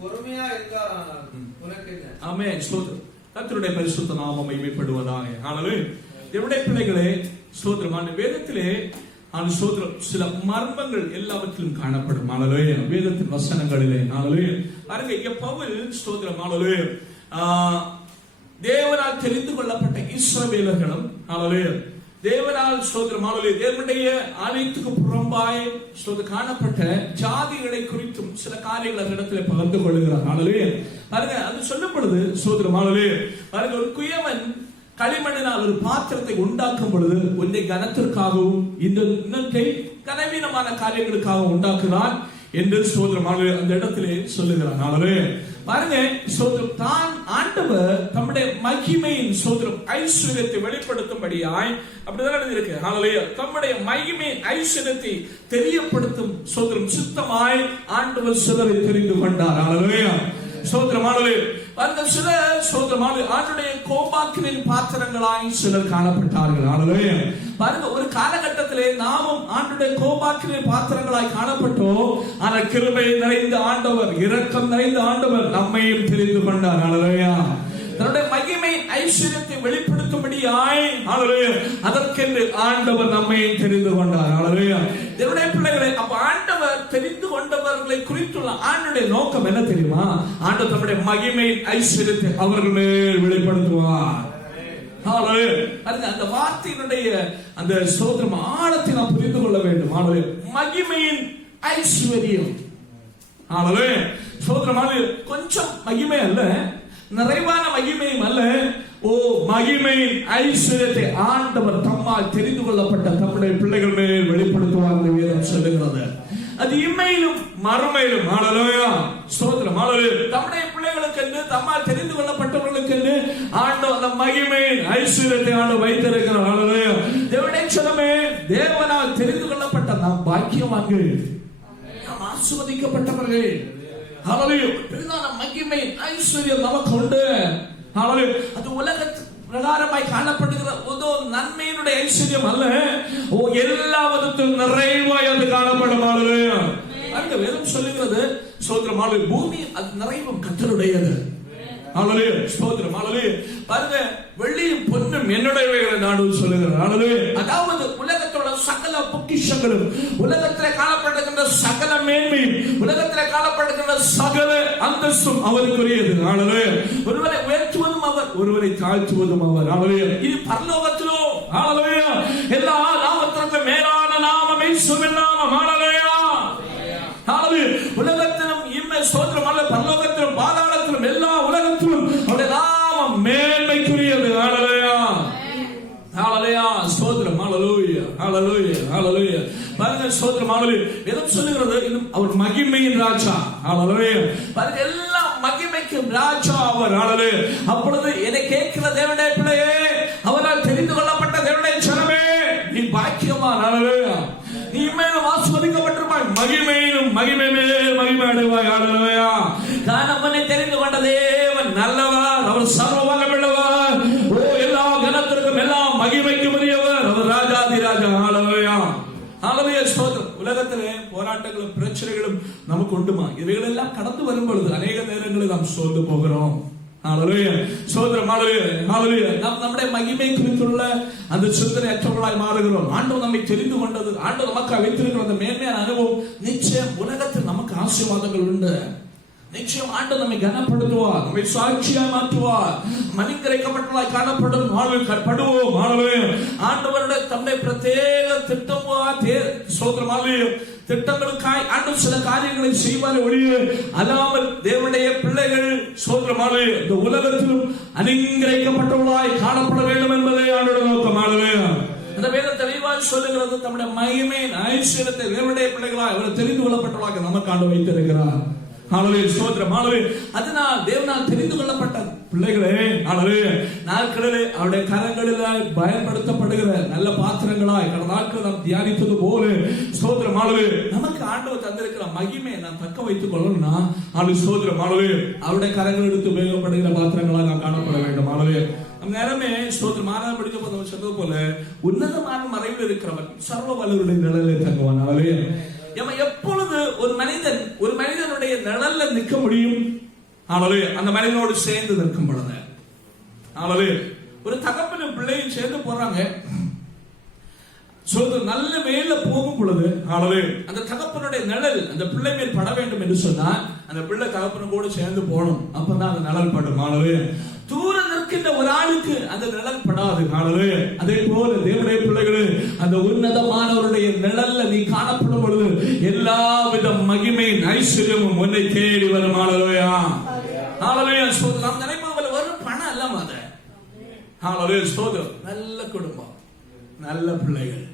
பொறுமையா இருந்தாரானால் உனக்கு என்ன? ஆமென். ஸ்தோத்திரம். கர்த்தருடைய பரிசுத்த நாமம் மகிமைப்படுவதாக. ஹல்லேலூயா. தேவனுடைய பிள்ளைகளே, ஸ்தோத்திரம். வேதத்திலே ஸ்தோத்திரம் சில மர்மங்கள் எல்லாவற்றிலும் காணப்படும். ஹல்லேலூயா. வேதத்தின் வசனங்களிலே ஹல்லேலூயா. பாருங்க, இங்க பவுல் ஸ்தோத்திரம் ஹல்லேலூயா தேவனால் தெரிந்து கொள்ளப்பட்ட இஸ்ரவேலர்களும் ஹல்லேலூயா தேவனால் ஸ்தோத்திரம் ஹல்லேலூயா தேவனுடைய ஆலயத்துக்கு புறம்பாய் காணப்பட்ட ஜாதிகளை குறித்தும் சில காரியங்களை அந்த இடத்துல பகிர்ந்து கொள்ளுகிறார். ஹல்லேலூயா. பாருங்க, அது சொல்லப்படுது ஸ்தோத்திரம் ஹல்லேலூயா. பாருங்க, ஒரு குயவன் களிமண்ணினால் ஒரு பாத்திரத்தை உண்டாக்கும் பொழுது ஒன்றை கனத்திற்காகவும் இன்னொன்றை கனவீனமான காரியங்களுக்காகவும் உண்டாக்குகிறான் என்று ஸ்தோத்திரம் அந்த இடத்திலே சொல்லுகிறார். ஹல்லேலூயா. பாருங்க, ஸ்தோத்திரம் தான் ஆண்டவர் தம்முடைய மகிமையின் ஸ்தோத்திரம் ஐஸ்வர்யத்தை வெளிப்படுத்தும்படியாய் அப்படிதான் இருக்கு. ஹல்லேலூயா. தம்முடைய மகிமையின் ஐஸ்வர்யத்தை தெரியப்படுத்தும் ஸ்தோத்திரம் சித்தமாய் ஆண்டவர் சிலரை தெரிந்து கொண்டார். ஹல்லேலூயா. ஸ்தோத்திரம் ஹல்லேலூயா. அந்த சில ஸ்தோத்திரம் ஆண்டுடைய கோபாக்கினின் பாத்திரங்களாய் சிலர் காணப்பட்டார்கள். ஹல்லேலூயா. பாருங்க, ஒரு காலகட்டத்திலே நாமும் ஆண்டுடைய கோபாக்கினின் பாத்திரங்களாய் காணப்பட்டோம். ஆனால் கிருபை நிறைந்த ஆண்டவர், இரக்கம் நிறைந்த ஆண்டவர் நம்மையும் தெரிந்து கொண்டார். ஹல்லேலூயா. தன்னுடைய மகிமை ஐஸ்வர்யத்தை வெளிப்படுத்தும்படியாய் ஹல்லேலூயா அதற்கென்று ஆண்டவர் நம்மையும் தெரிந்து கொண்டார். ஹல்லேலூயா. தேவனுடைய பிள்ளைகளை, அப்ப ஆண்டவர் தெரிந்து கொண்டவர்களை குறித்துள்ள ஆண்டுடைய நோக்கம் என்ன தெரியுமா? ஆண்டவர் தம்முடைய மகிமை ஐஸ்வர்யத்தை அவர்கள் மேல் வெளிப்படுத்துவார். அந்த வார்த்தையினுடைய அந்த ஸ்தோத்திரம் ஆழத்தை நாம் புரிந்து கொள்ள வேண்டும். ஹல்லேலூயா. மகிமையின் ஐஸ்வர்யம். ஹல்லேலூயா. ஸ்தோத்திரம். கொஞ்சம் மகிமை அல்ல, நிறைவான மகிமையும் அல்ல. மகிமை ஐஸ்வர்யத்தை ஆண்டவர் தம்மால் தெரிந்து கொள்ளப்பட்ட தம்முடைய பிள்ளைகள் மேல் வெளிப்படுத்துவார் என்று வேதம் சொல்லுகிறது. அது இம்மையிலும் மறுமையிலும். ஹல்லேலூயா. ஸ்தோத்திரம். ஹல்லேலூயா. தம்முடைய பிள்ளைகளுக்கு என்று தம்மால் தெரிந்து கொள்ளப்பட்டவர்களுக்கு என்று ஆண்டவர் அந்த மகிமை ஐஸ்வர்யத்தை ஆண்டவர் வைத்திருக்கிறார். ஹல்லேலூயா. தேவனுடைய ஜனமே, தேவனால் தெரிந்து கொள்ளப்பட்ட நாம் பாக்கியவான்கள், நாம் ஆசீர்வதிக்கப்பட்டவர்கள். ஹல்லேலூயா. பிரதான மகிமை ஐஸ்வர்யம் நமக்கு உண்டு. ஹல்லேலூயா. அது உலகத்து பிரகாரமாய் காணப்படுகிற நன்மையினுடைய ஐஸ்வர்யம் அல்ல, எல்லாவற்றிலும் நிறைவாய் அது காணப்படும். ஹல்லேலூயா. அந்த வேதம் சொல்லுகிறது ஸ்தோத்திரம் ஹல்லேலூயா பூமி அது நிறைவும் கர்த்தருடையது. ஹல்லேலூயா. ஸ்தோத்திரம் ஹல்லேலூயா. பாருங்க, வெள்ளியும் பொன்னும் என்னுடையவைகள் என்று சொல்லுகிறார். ஹல்லேலூயா. அதாவது உலகத்தோட சகல பொக்கிஷங்களும், உலகத்திலே காணப்படுகின்ற சகல மேன்மையும், உலகத்திலே காணப்படுகின்ற சகல அந்தஸ்தும் அவருக்குரியது. ஹல்லேலூயா. ஒருவரை உயர்த்துவதும் அவர், ஒருவரை தாழ்த்துவதும் அவர். ஹல்லேலூயா. இது பரலோகத்திலோ ஹல்லேலூயா எல்லா நாமத்திற்கும் மேலான நாமம் இயேசுவின் நாமம். ஹல்லேலூயா. ஹல்லேலூயா. உலகத்திலும் இம்மை ஸ்தோத்திரம் அல்ல, பரலோகத்திலும் பாதாளத்திலும் எல்லா உலகத்திலும் அவருடைய நாமம் மேன்மைக்குரியது. ஹல்லேலூயா. ஹல்லேலூயா. ஸ்தோத்திரம். ஹல்லேலூயா. ஹல்லேலூயா. ஹல்லேலூயா. பாருங்க, ஸ்தோத்திரம் ஹல்லேலூயா. வேதம் சொல்லுகிறது இன்னும் அவர் மகிமையின் ராஜா. ஹல்லேலூயா. பாருங்க, எல்லா மகிமைக்கும் ராஜா அவர். ஹல்லேலூயா. அப்பொழுது என்னை கேட்கிற தேவனுடைய பிள்ளையே, அவரால் தெரிந்து கொள்ளப்பட்ட தேவனுடைய ஜனமே, நீ பாக்கியவான். ஹல்லேலூயா. நீ இம்மையிலும் ஆசீர்வதிக்கப்பட்டிருப்பாய், மகிமையிலும் மகிமை மேல் மகிமை அடைவாய். ஹல்லேலூயா. அவனை தெரிந்து கொண்ட தேவன் நல்லவர், அவர் சர்வ வல்லமையுள்ளவர், எல்லா கனத்திற்கும் எல்லா மகிமைக்கும் உரியவர், அவர் ராஜாதி ராஜா. ஹல்லேலூயா. ஹல்லேலூயா. ஸ்தோத்திரம். உலகத்திலே போராட்டங்களும் பிரச்சனைகளும் நமக்கு உண்டுமா? இவைகள் எல்லாம் கடந்து வரும் பொழுது அநேக நேரங்களில் நாம் சோர்ந்து போகிறோம். ஹல்லேலூயா. ஸ்தோத்திரம். ஹல்லேலூயா. ஹல்லேலூயா. நாம் நம்முடைய மகிமை குறித்துள்ள அந்த சிந்தனை அற்றவர்களாய் மாறுகிறோம். ஆண்டவர் நம்மை தெரிந்து கொண்டது, ஆண்டவர் நமக்கு வைத்திருக்கிற அந்த மேன்மையான அனுபவம் நிச்சயம் உலகத்தில் நமக்கு ஆசீர்வாதங்கள் உண்டு. நிச்சயம் ஆண்டவர் நம்மை கனப்படுத்துவார், நம்மை சாட்சியாய் மாற்றுவார், மனிதரைக்கப்பட்டவர்களாய் காணப்படும் படுவோம். ஆண்டவருடைய தம்முடைய பிரத்யேக திட்டங்களுக்காய் ஆண்டவர் சில காரியங்களை செய்வார் ஒழிய அல்லாமல் தேவனுடைய பிள்ளைகள் சோதரமாக இந்த உலகத்திலும் அனுங்கிரகிக்கப்பட்டவர்களாய் காணப்பட வேண்டும் என்பதே ஆண்டவருடைய நோக்கம். அந்த வேதம் தெளிவாய் சொல்லுகிறது, தம்முடைய மகிமையின் ஐஸ்வர்யத்தை தேவனுடைய பிள்ளைகளாய் அவர் தெரிந்து கொள்ளப்பட்டவர்களாக நமக்கு ஆண்டு வைத்திருக்கிறார். ஹalleluya ஸ்தோத்திரம் ஹalleluya. அதனால் தேவனால் தெரிந்து கொள்ளப்பட்ட பிள்ளைகளே ஹalleluya, நாட்களிலே அவருடைய கரங்களில் பயன்படுத்தப்படுகிற நல்ல பாத்திரங்களாய் கடந்த நாட்கள் நாம் தியானித்தது போல ஸ்தோத்திரம் ஹalleluya, நமக்கு ஆண்டவர் தந்திருக்கிற மகிமையை நாம் தக்க வைத்துக் கொள்ளணும்னா ஹalleluya ஸ்தோத்திரம் ஹalleluya, அவருடைய கரங்கள் எடுத்து உபயோகப்படுகிற பாத்திரங்களாக நாம் காணப்பட வேண்டும் ஹalleluya. நம்ம நேரமே ஸ்தோத்திரம் மாறாம படிக்க போது சொன்னது போல உன்னதமான மறைவில் இருக்கிறவன் சர்வ வல்லவருடைய நிழலில் தங்குவான் ஹalleluya. எப்பொழுது ஒரு மனிதனுடைய நிழல்ல நிற்க முடியும் ஹalleluya, அந்த மனிதனோடு சேர்ந்து நிற்கும் பொழுது ஹalleluya. ஒரு தகப்பனும் பிள்ளையும் சேர்ந்து போறாங்க, நல்ல மேல போகும் பொழுது ஹalleluya, அந்த தகப்பனுடைய நிழல் அந்த பிள்ளை மேல் பட வேண்டும் என்று சொன்னா அந்த பிள்ளை தகப்பனோடு சேர்ந்து போகணும், அப்பதான் அந்த நிழல் படும் ஹalleluya. தூர நிற்கின்ற ஒரு ஆளுக்கு அந்த நிழல் படாது ஹalleluya. அதே போல தேவனுடைய பிள்ளைகளே, அந்த உன்னதமானவருடைய நிழல்ல நீ காணப்படும் பொழுது எல்லா வித மகிமையின் ஐஸ்வர்யமும் உன்னை தேடி வரும் ஹalleluya ஹalleluya. நாம் நினைப்பது போல வரும் பணம் எல்லாம் அது ஹalleluya ஸ்தோத்திரம். நல்ல குடும்பம், நல்ல பிள்ளைகள்,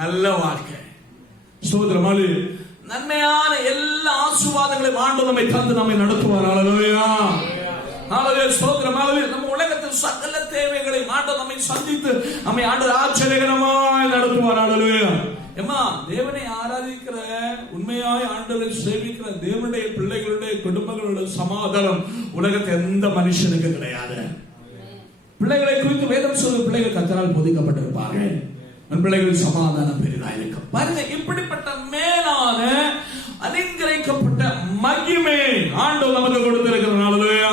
நல்ல வாழ்க்கை ஸ்தோத்திரம் ஹalleluya. நன்மையான எல்லா ஆசீர்வாதங்களையும் ஆண்டவர் நம்மை தந்து நம்மை நடத்துவார் ஹalleluya ஹalleluya ஸ்தோத்திரம் ஹalleluya. நம்ம உலகத்தில் சகல தேவைகளை ஆண்டவர் நம்மை சந்தித்து நம்மை ஆண்டவர் ஆச்சரியகரமாய் நடத்துவார் ஹalleluya. ஏமா தேவனை ஆராதிக்கிற உண்மையாய் ஆண்டவரை சேவிக்கிற தேவனுடைய பிள்ளைகளுடைய குடும்பங்களுடைய சமாதானம் உலகத்தில் எந்த மனுஷனுக்கு கிடையாது. பிள்ளைகளை குறித்து வேதம் சொல்லும் பிள்ளைகள் கர்த்தரால் போதிக்கப்பட்டிருப்பார்கள், பிள்ளைகள் சமாதானம் பெரிதாக இருக்கும். பாருங்க, இப்படிப்பட்ட மேலான அலங்கரிக்கப்பட்ட மகிமை ஆண்டவர் நமக்கு கொடுத்திருக்கிறார் ஹalleluya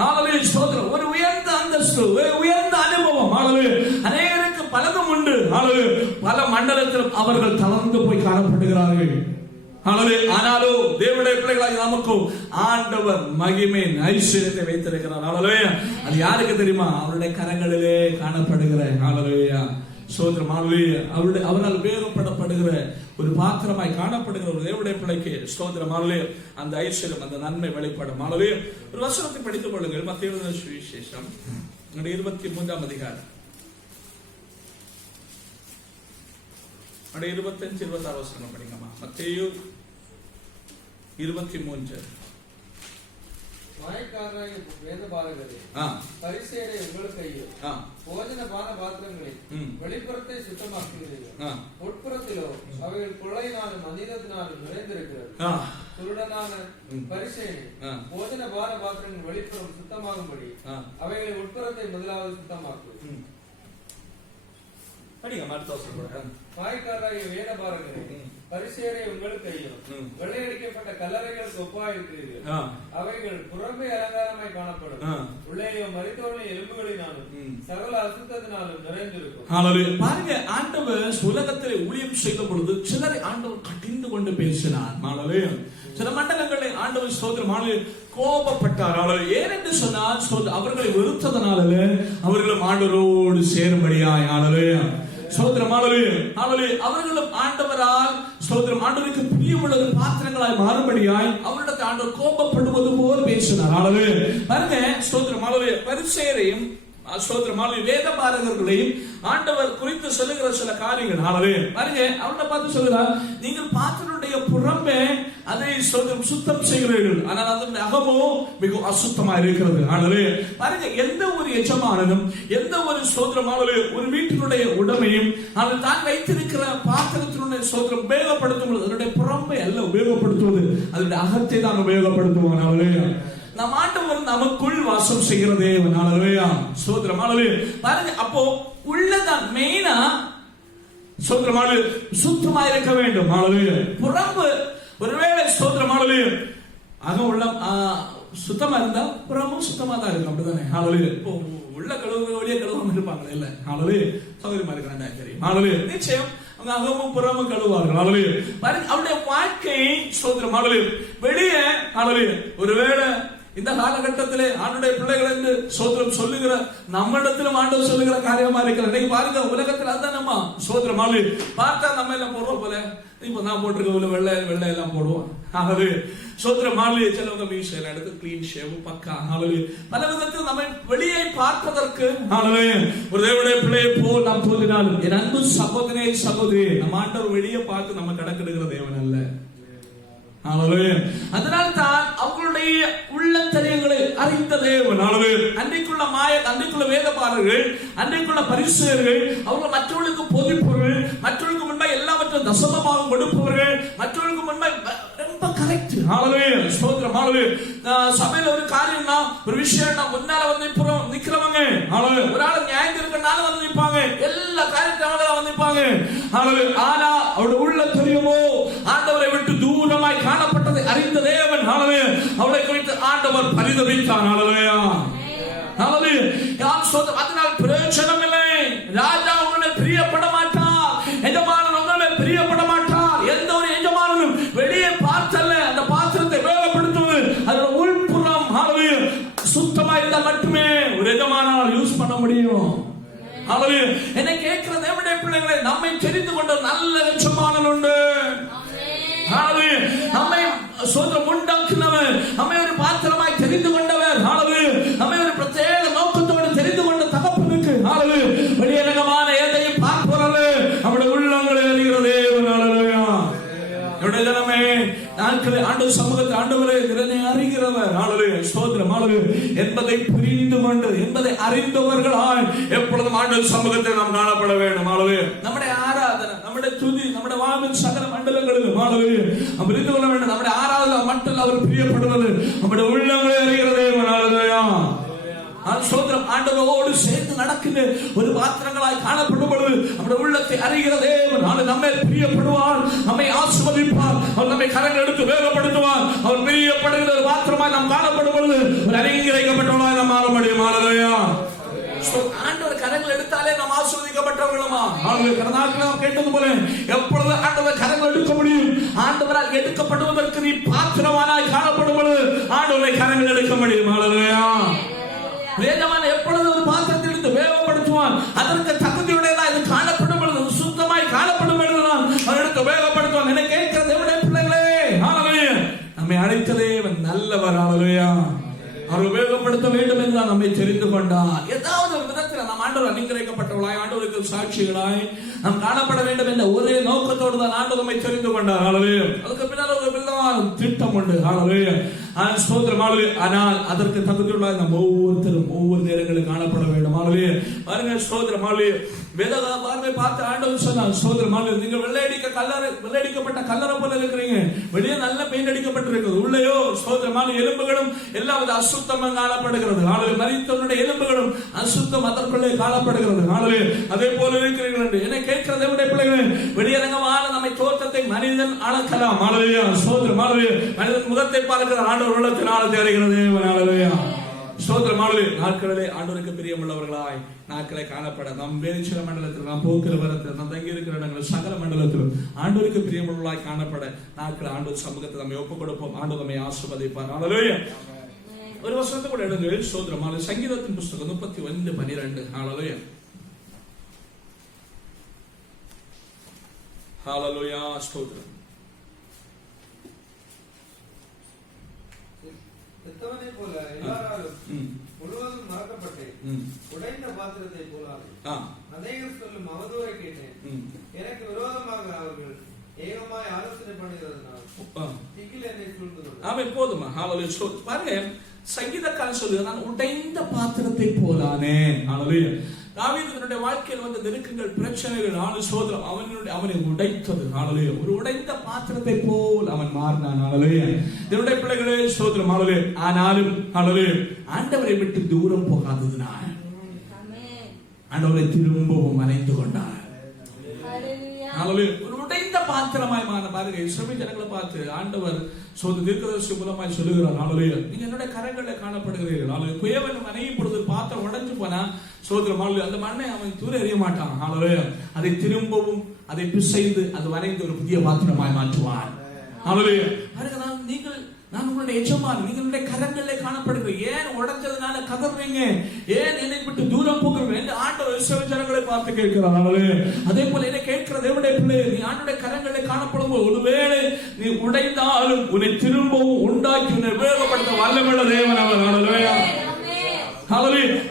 ஹalleluya ஸ்தோத்திரம். ஒரு உயர்ந்த அந்தஸ்து, உயர்ந்த அனுபவம் ஹalleluya. அநேகருக்கு பலதும் உண்டு ஹalleluya, பல மண்டலத்திலும் அவர்கள் தளர்ந்து போய் காணப்படுகிறார்கள் ஹalleluya. ஆனாலும் தேவனுடைய பிள்ளைகளாக நமக்கு ஆண்டவர் மகிமை ஐஸ்வர்யத்தை வைத்திருக்கிறார் ஹalleluya. அது யாருக்கு தெரியுமா? அவருடைய கரங்களிலே காணப்படுகிற ஹalleluya ஸ்தோத்திரம் ஹalleluya. அவரால் உபயோகப்படப்படுகிற ஒரு பாத்திரமாய் காணப்படுகிற ஒரு தேவனுடைய பிள்ளைக்கு ஸ்தோத்திரம் ஹalleluya, அந்த ஐஸ்வர்யம், அந்த நன்மை வெளிப்படும் ஹalleluya. ஒரு வசனத்தை படித்துக் கொள்ளுங்கள். மத்தேயு சுவிசேஷம் 23ஆம் அதிகாரம் 25-26 வசனம் படிங்கம்மா. மத்தேயு 23. மாயக்காரராகிய வேதபாரகரே, பரிசேயரே, உங்களுக்கு ஐயோ! போஜன பான பாத்திரங்களில் வெளிப்புறத்தை சுத்தமாக்குகிறீர்கள், உட்புறத்திலோ அவைகள் கொள்ளையினாலும் மனிதத்தினாலும் நிறைந்திருக்கிறது. குருடனான பரிசேயனே, போஜன பான பாத்திரங்கள் வெளிப்புறம் சுத்தமாகும்படி அவைகளை உட்புறத்தை முதலாவது சுத்தமாக்கு. மாயக்காரராகிய வேதபாரகரே, பரிசேயரே, உங்களுக்கு ஐயோ! வெள்ளையடிக்கப்பட்ட கல்லறைகளுக்கு ஒப்பாயிருக்கிறீர்கள், அவைகள் புறம்பே அலங்காரமாய் காணப்படும், உள்ளேயோ மரித்தோரின் எலும்புகளினாலும் சகல அசுத்தத்தினாலும் நிறைந்திருக்கும். பாருங்க, ஆண்டவர் உலகத்தில் ஊழியம் செய்த பொழுது சிலரை ஆண்டவர் கடிந்து கொண்டு பேசினார். சில மண்டலங்களை ஆண்டவர் ஸ்தோத்திரம் கோபப்பட்டார். ஏனென்று சொன்னால் அவர்களை வெறுத்ததனால அவர்களும் ஆண்டவரோடு சேரும்படியாய் ஸ்தோத்திரம் ஹalleluya. அவர்களும் ஆண்டவரால் ஸ்தோத்திரம் ஆண்டவருக்கு பிரியமுள்ள பாத்திரங்களாய் மாறும்படியாய் அவரிடத்தில் ஆண்டவர் கோபப்படுவது போல் பேசினார் ஹalleluya. பாருங்க ஸ்தோத்திரம் ஹalleluya. பரிசேயரையும் ஸ்தோத்திரம் ஹalleluya வேதபாரகர்களையும் ஆண்டவர் குறித்து சொல்லுகிற சில காரியங்கள் ஹalleluya. பாருங்க, அவரை பார்த்து சொல்கிறார், நீங்கள் பாத்திரனுடைய புறம்பே அதை சுத்தம் செய்கிறீர்கள், ஆனால் அதனுடைய அகமோ மிகவும் அசுத்தமா இருக்கிறது ஹalleluya. பாருங்க, எந்த ஒரு எஜமானனும் எந்த ஒரு ஸ்தோத்திரம் ஹalleluya ஒரு வீட்டினுடைய உடைமையும் அது தான் வைத்திருக்கிற பாத்திரத்தினுடைய ஸ்தோத்திரம் உபயோகப்படுத்தும் பொழுது அதனுடைய புறம்பை அல்ல உபயோகப்படுத்துவது, அதனுடைய அகத்தை தான் உபயோகப்படுத்துவான் ஹalleluya. நம் ஆண்டவர் நமக்குள் வாசம் செய்கிற தேவன் ஹalleluya ஸ்தோத்திரம் ஹalleluya. பாருங்க, அப்போ உள்ளதான் மெயினா ஸ்தோத்திரம் ஹalleluya சுத்தமா இருக்க வேண்டும் ஹalleluya. புறம்பு ஒருவேளை ஸ்தோத்திரம் ஹalleluya அகம் உள்ளம் சுத்தமா இருந்தா புறமும் சுத்தமா தான் இருக்கும், அப்படிதானே ஹalleluya. இப்போ உள்ள கழுவு வெளியே கழுவாம இருப்பாங்களே இல்ல ஹalleluya, சௌகரியமா இருக்கிறாங்க தெரியும் ஹalleluya. நிச்சயம் அவங்க அகமும் புறமும் கழுவார்கள் ஹalleluya. பாருங்க, அவருடைய வாழ்க்கை ஸ்தோத்திரம் ஹalleluya வெளியே ஹalleluya. ஒருவேளை இந்த காலகட்டத்திலே ஆண்டவருடைய பிள்ளைகள் என்று ஸ்தோத்திரம் சொல்லுகிற நம்மிடத்திலும் ஆண்டவர் சொல்லுகிற காரியமா இருக்கிற இன்னைக்கு பாருங்க, உலகத்துல அதான் நம்ம ஸ்தோத்திரம் ஹalleluya பார்த்தா நம்ம எல்லாம் போடுறோம் போல. இப்ப நான் போட்டிருக்க வெள்ளை எல்லாம் போடுவோம் ஹalleluya ஸ்தோத்திரம் ஹalleluya. சிலவங்க மீசையில எடுத்து கிளீன் ஷேவ் பக்கா ஹalleluya. பல விதத்தில் நம்மை வெளியே பார்ப்பதற்கு ஹalleluya ஒரு தேவனுடைய பிள்ளையை போல் நாம் தோன்றினாலும் என் அன்பு சகோதரனே சகோதரி, நம்ம ஆண்டவர் வெளியே பார்த்து நம்ம கணக்கெடுக்கிற தேவன் அல்ல அதனால் தான் அவர்களுடைய உள்ளந்தரியங்களை அறிந்த தேவன். அன்றைக்குள்ள அன்றைக்குள்ள வேதபாரர்கள், அன்றைக்குள்ள பரிசேயர்கள், அவர்கள் மற்றவர்களுக்கு போதிப்பவர்கள், மற்றவர்களுக்கு முன்பாக எல்லாவற்றையும் தசமமாக கொடுப்பவர்கள், மற்றவர்களுக்கு முன்பாக ரொம்ப கரெக்ட். ஸ்தோத்திரம். சபையில ஒரு காரியம்னா ஒரு விஷயம்னா முன்னால வந்து நிக்கிறவங்க, ஒரு ஆள் நியாயம் இருக்கனால வந்து நிற்பாங்க, எல்லா காரியத்தையும் வந்து நிற்பாங்க. ஆனா அவருடைய உள்ள தெரியுமோ ஆண்டவரை விட்டு தூரமாய் காணப்பட்டதை அறிந்த தேவன் அவளை குறித்து ஆண்டவர் பரிதபித்தார். அதனால் பிரயோஜனம் இல்லை. ராஜா உங்களை பிரியப்பட மாட்டார், எஜமானன் உங்களை பிரியப்பட மாட்டார். எந்த ஒரு எஜமானனும் வெளியே பார்த்தல்ல அந்த பாத்திரத்தை வேகப்படுத்துவது அதோட உள்புறம் சுத்தமா இருந்தால் மட்டுமே ஒரு எஜமானால் யூஸ் பண்ண முடியும். என்னை கேட்கிற தேவனுடைய பிள்ளைகளை, நம்மை தெரிந்து கொண்ட நல்ல எஜமானன் உண்டு. நம்மை சோதரம் உண்டாக்குனவர், நம்மை ஒரு பாத்திரமாய் தெரிந்து கொண்டவர், நம்மை ஒரு பிரத்யேக நோக்கத்தோடு தெரிந்து கொண்ட தகப்பனுக்கு வெளியரங்கமான எதையும் பார்ப்பவர்கள் நம்முடைய உள்ளங்களை அறிகிறது. ஆண்டவர் சமூகத்தை ஆண்டவரே அறிகிறவர் என்பதை புரிந்து கொண்டு என்பதை அறிந்தவர்களாய் எப்பொழுதும் ஆண்டவர் சமூகத்தை நாம் காணப்பட வேண்டும். நம்முடைய ஆராதனை, நம்முடைய துதி, நம்முடைய வாழ்வின் சகல மண்டலங்களிலும் புரிந்து கொள்ள வேண்டும். நம்முடைய ஆராதனை மட்டும் அவர் பிரியப்படுவது நம்முடைய உள்ளங்களை அறிகிறதே. சோதரம் ஆண்டவரோடு சேர்ந்து நடக்கின்ற ஒரு பாத்திரங்களாய் காணப்படும் பொழுது நம்முடைய உள்ளத்தை அறிகிறதே. நம்மை பிரியப்படுவார், நம்மை ஆசீர்வதிப்பார், அவர் நம்மை கரங்கள் எடுத்து வேகப்படுத்துவார். அவர் பிரியப்படுகிற ஒரு பாத்திரமாய் நாம் காணப்படும் பொழுது ஒரு அங்கீகரிக்கப்பட்டவர்களாய் நாம் மாற முடியும். ஆண்டவர் கரங்கள் எடுத்தாலே நாம் ஆசீர்வதிக்கப்பட்டவர்களுமா? நாம் கேட்டது போல எப்பொழுது ஆண்டவர் கரங்கள் எடுக்க முடியும்? ஆண்டவரால் எடுக்கப்படுவதற்கு நீ பாத்திரமானாய் காணப்படும் பொழுது ஆண்டவரை கரங்கள் எடுக்க முடியும். வேதமான எப்பொழுது ஒரு பாத்திரத்தை எடுத்து வேகப்படுத்துவான், அதற்கு தகுதியுடையதா இது காணப்படும் பொழுது, சுத்தமாய் காணப்படும் பொழுதுதான் அவர் எடுத்து வேகப்படுத்துவான். என கேட்கிற தேவனுடைய பிள்ளைகளே, நம்மை அழைத்த தேவன் நல்லவர். அவர் உபயோகப்படுத்த வேண்டும் என்று நம்மை தெரிந்து கொண்டார். ஏதாவது ஒரு விதத்தில் நாம் ஆண்டவர் அங்கீகரிக்கப்பட்டவர்களாய், ஆண்டவருக்கு சாட்சிகளாய் நாம் காணப்பட வேண்டும் என்ற ஒரே நோக்கத்தோடு தான் ஆண்டவர் நம்மை தெரிந்து கொண்டார். அதுக்கு பின்னால் ஒரு விதமான திட்டம் உண்டு. ஆனால் அதற்கு தகுதியுள்ள நம்ம ஒவ்வொருத்தரும் ஒவ்வொரு நேரங்களில் காணப்பட வேண்டும். பாருங்க ஸ்தோத்திரம். வேத பார்வை பார்த்து ஆண்டவர் சொன்னார், ஸ்தோத்திரம், நீங்கள் வெள்ளையடிக்கப்பட்ட கல்லறை போல இருக்கிறீங்க. வெளியே நல்ல பெயிண்ட் அடிக்கப்பட்டிருக்கிறது, உள்ளேயோ ஸ்தோத்திரம் எலும்புகளும் எல்லா வித அசுத்தமும் காணப்படுகிறது. மரித்தவனுடைய எலும்புகளும் அசுத்தம் அதற்குள்ளே காணப்படுகிறது. அதே போல இருக்கிறீர்கள் என்று என்னை கேட்கிற தேவனுடைய பிள்ளைகளே, வெளியரங்கமான நம்மை தோற்றத்தை மனிதன் அளக்கலாம். மனிதன் முகத்தை பார்க்கிற ஆண்டவர் உள்ளத்தில் ஆழத்தை அறிகிறது. நாட்களிலே ஆண்டவருக்கு பிரியமுள்ளவர்களாய் நாட்களை காணப்பட நம் வேதிச்சில மண்டலத்தில், நாம் போக்கிற வரத்தில், நாம் தங்கி இருக்கிற இடங்கள் சகல மண்டலத்திலும் ஆண்டவருக்கு பிரியமுள்ளவர்களாய் காணப்பட நாட்கள் ஆண்டவர் சமூகத்தை நம்மை ஒப்புக் கொடுப்போம். ஆண்டவர் நம்மை ஆசீர்வதிப்பார். ஒரு வசனத்தை கூட எடுங்கள். ஸ்தோத்திரம். சங்கீதத்தின் புஸ்தகம் 31:12. ஹல்லேலூயா, ஹல்லேலூயா, ஸ்தோத்திரம். செத்தவனை போல எல்லாராலும் முழுவதும் மறக்கப்பட்டேன், உடைந்த பாத்திரத்தை போலாது. அநேகர் சொல்லும் அவதூறை கேட்டேன், எனக்கு விரோதமாக அவர்கள் ஏகமாய் ஆலோசனை பண்ணுகிறதுனால் திகில் என்னை சூழ்ந்து கொண்டது. போதுமா? பாருங்க, சங்கீதக்காரன் சொல்லுங்க, நான் உடைந்த பாத்திரத்தை போலானே. தாவீதுடைய வாழ்க்கையில் வந்த நெருக்கங்கள், பிரச்சனைகள், சோதரம் அவனை உடைத்தது. ஒரு உடைந்த பாத்திரத்தை போல் அவன் மாறினான். என்னுடைய பிள்ளைகளே, சோதரம். ஆனாலும் ஆண்டவரை விட்டு தூரம் போகாததுனால் ஆண்டவரை திரும்பவும் மறைந்து கொண்டார். ஒரு உடைந்த பாத்திரமாய் பாருங்க, இஸ்ரவேல் ஜனங்களை பார்த்து ஆண்டவர் தீர்க்கதரிசி மூலமாய் சொல்லுகிறார், நீங்க என்னுடைய கரங்களில் காணப்படுகிறீர்கள். குயவன் மனையும் பொழுது பாத்திரம் உடைஞ்சு போனா சோதரம் அந்த மண்ணை அவன் தூர எறிய மாட்டான். அதை திரும்பவும் அதை பிசைந்து அது வரைந்து ஒரு புதிய பாத்திரமாய் மாற்றுவான். நான் உங்களுடைய எஜமான், நீங்களுடைய கரங்களிலே காணப்படுகிறேன். ஏன் உடைஞ்சதுனால கதறீங்க? ஏன் என்னை விட்டு தூரம் போகிறீங்க என்று ஆண்டவர் இஸ்ரவேல் ஜனங்களை பார்த்து கேட்கிறார். அதே போல என்னை கேட்கிற தேவனுடைய பிள்ளையே, நீ ஆண்டவருடைய கரங்களிலே காணப்படும் போது ஒருவேளை நீ உடைந்தாலும் உன்னை திரும்பவும் உண்டாக்கி உன்னை உபயோகப்படுத்த வல்லமையுள்ள தேவன் அவர்.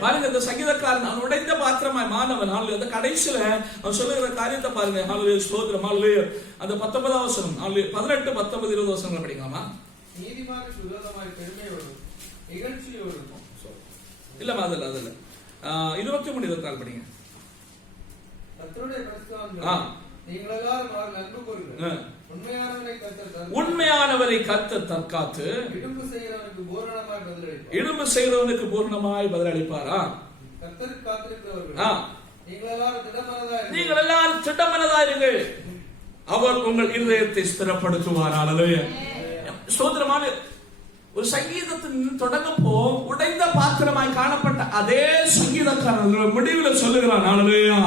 பாருங்க இந்த சங்கீதக்காரன் அவன் உடைந்த பாத்திரமாய் மாணவன். அந்த கடைசியில அவன் சொல்லுகிற காரியத்தை பாருங்க. ஹல்லேலூயா ஸ்தோத்திரம். ஹல்லேலூயா. அந்த 19வது வசனம் 18 19 20 வசனங்களை படிக்கலாமா? நீதிமானுக்கு விரோதமாய் பெருமையோடும் இகழ்ச்சியோடும் இல்லமா அதுல 23 24 படிங்க. கர்த்தருடைய பரிசுத்தவான்களே நீங்கள் எல்லாரும் அவரை அன்பு கூறுங்கள். உண்மையானவரை கர்த்தர் தற்காத்து இடும்பு செய்கிறவனுக்கு பூரணமாய் பதிலளிப்பாரா? கர்த்தருக்கு காத்திருக்கிறவர்களே நீங்கள் எல்லாரும் திடமனதாயிருங்கள், அவர் உங்கள் இருதயத்தை ஸ்திரப்படுத்துவார். ஹல்லேலூயா ஸ்தோத்திரமான ஒரு சங்கீதத்தின் தொடங்கப்போ உடைந்த பாத்திரமாய் காணப்பட்ட அதே சங்கீதக்காரன் முடிவில் சொல்லுகிறான். ஹல்லேலூயா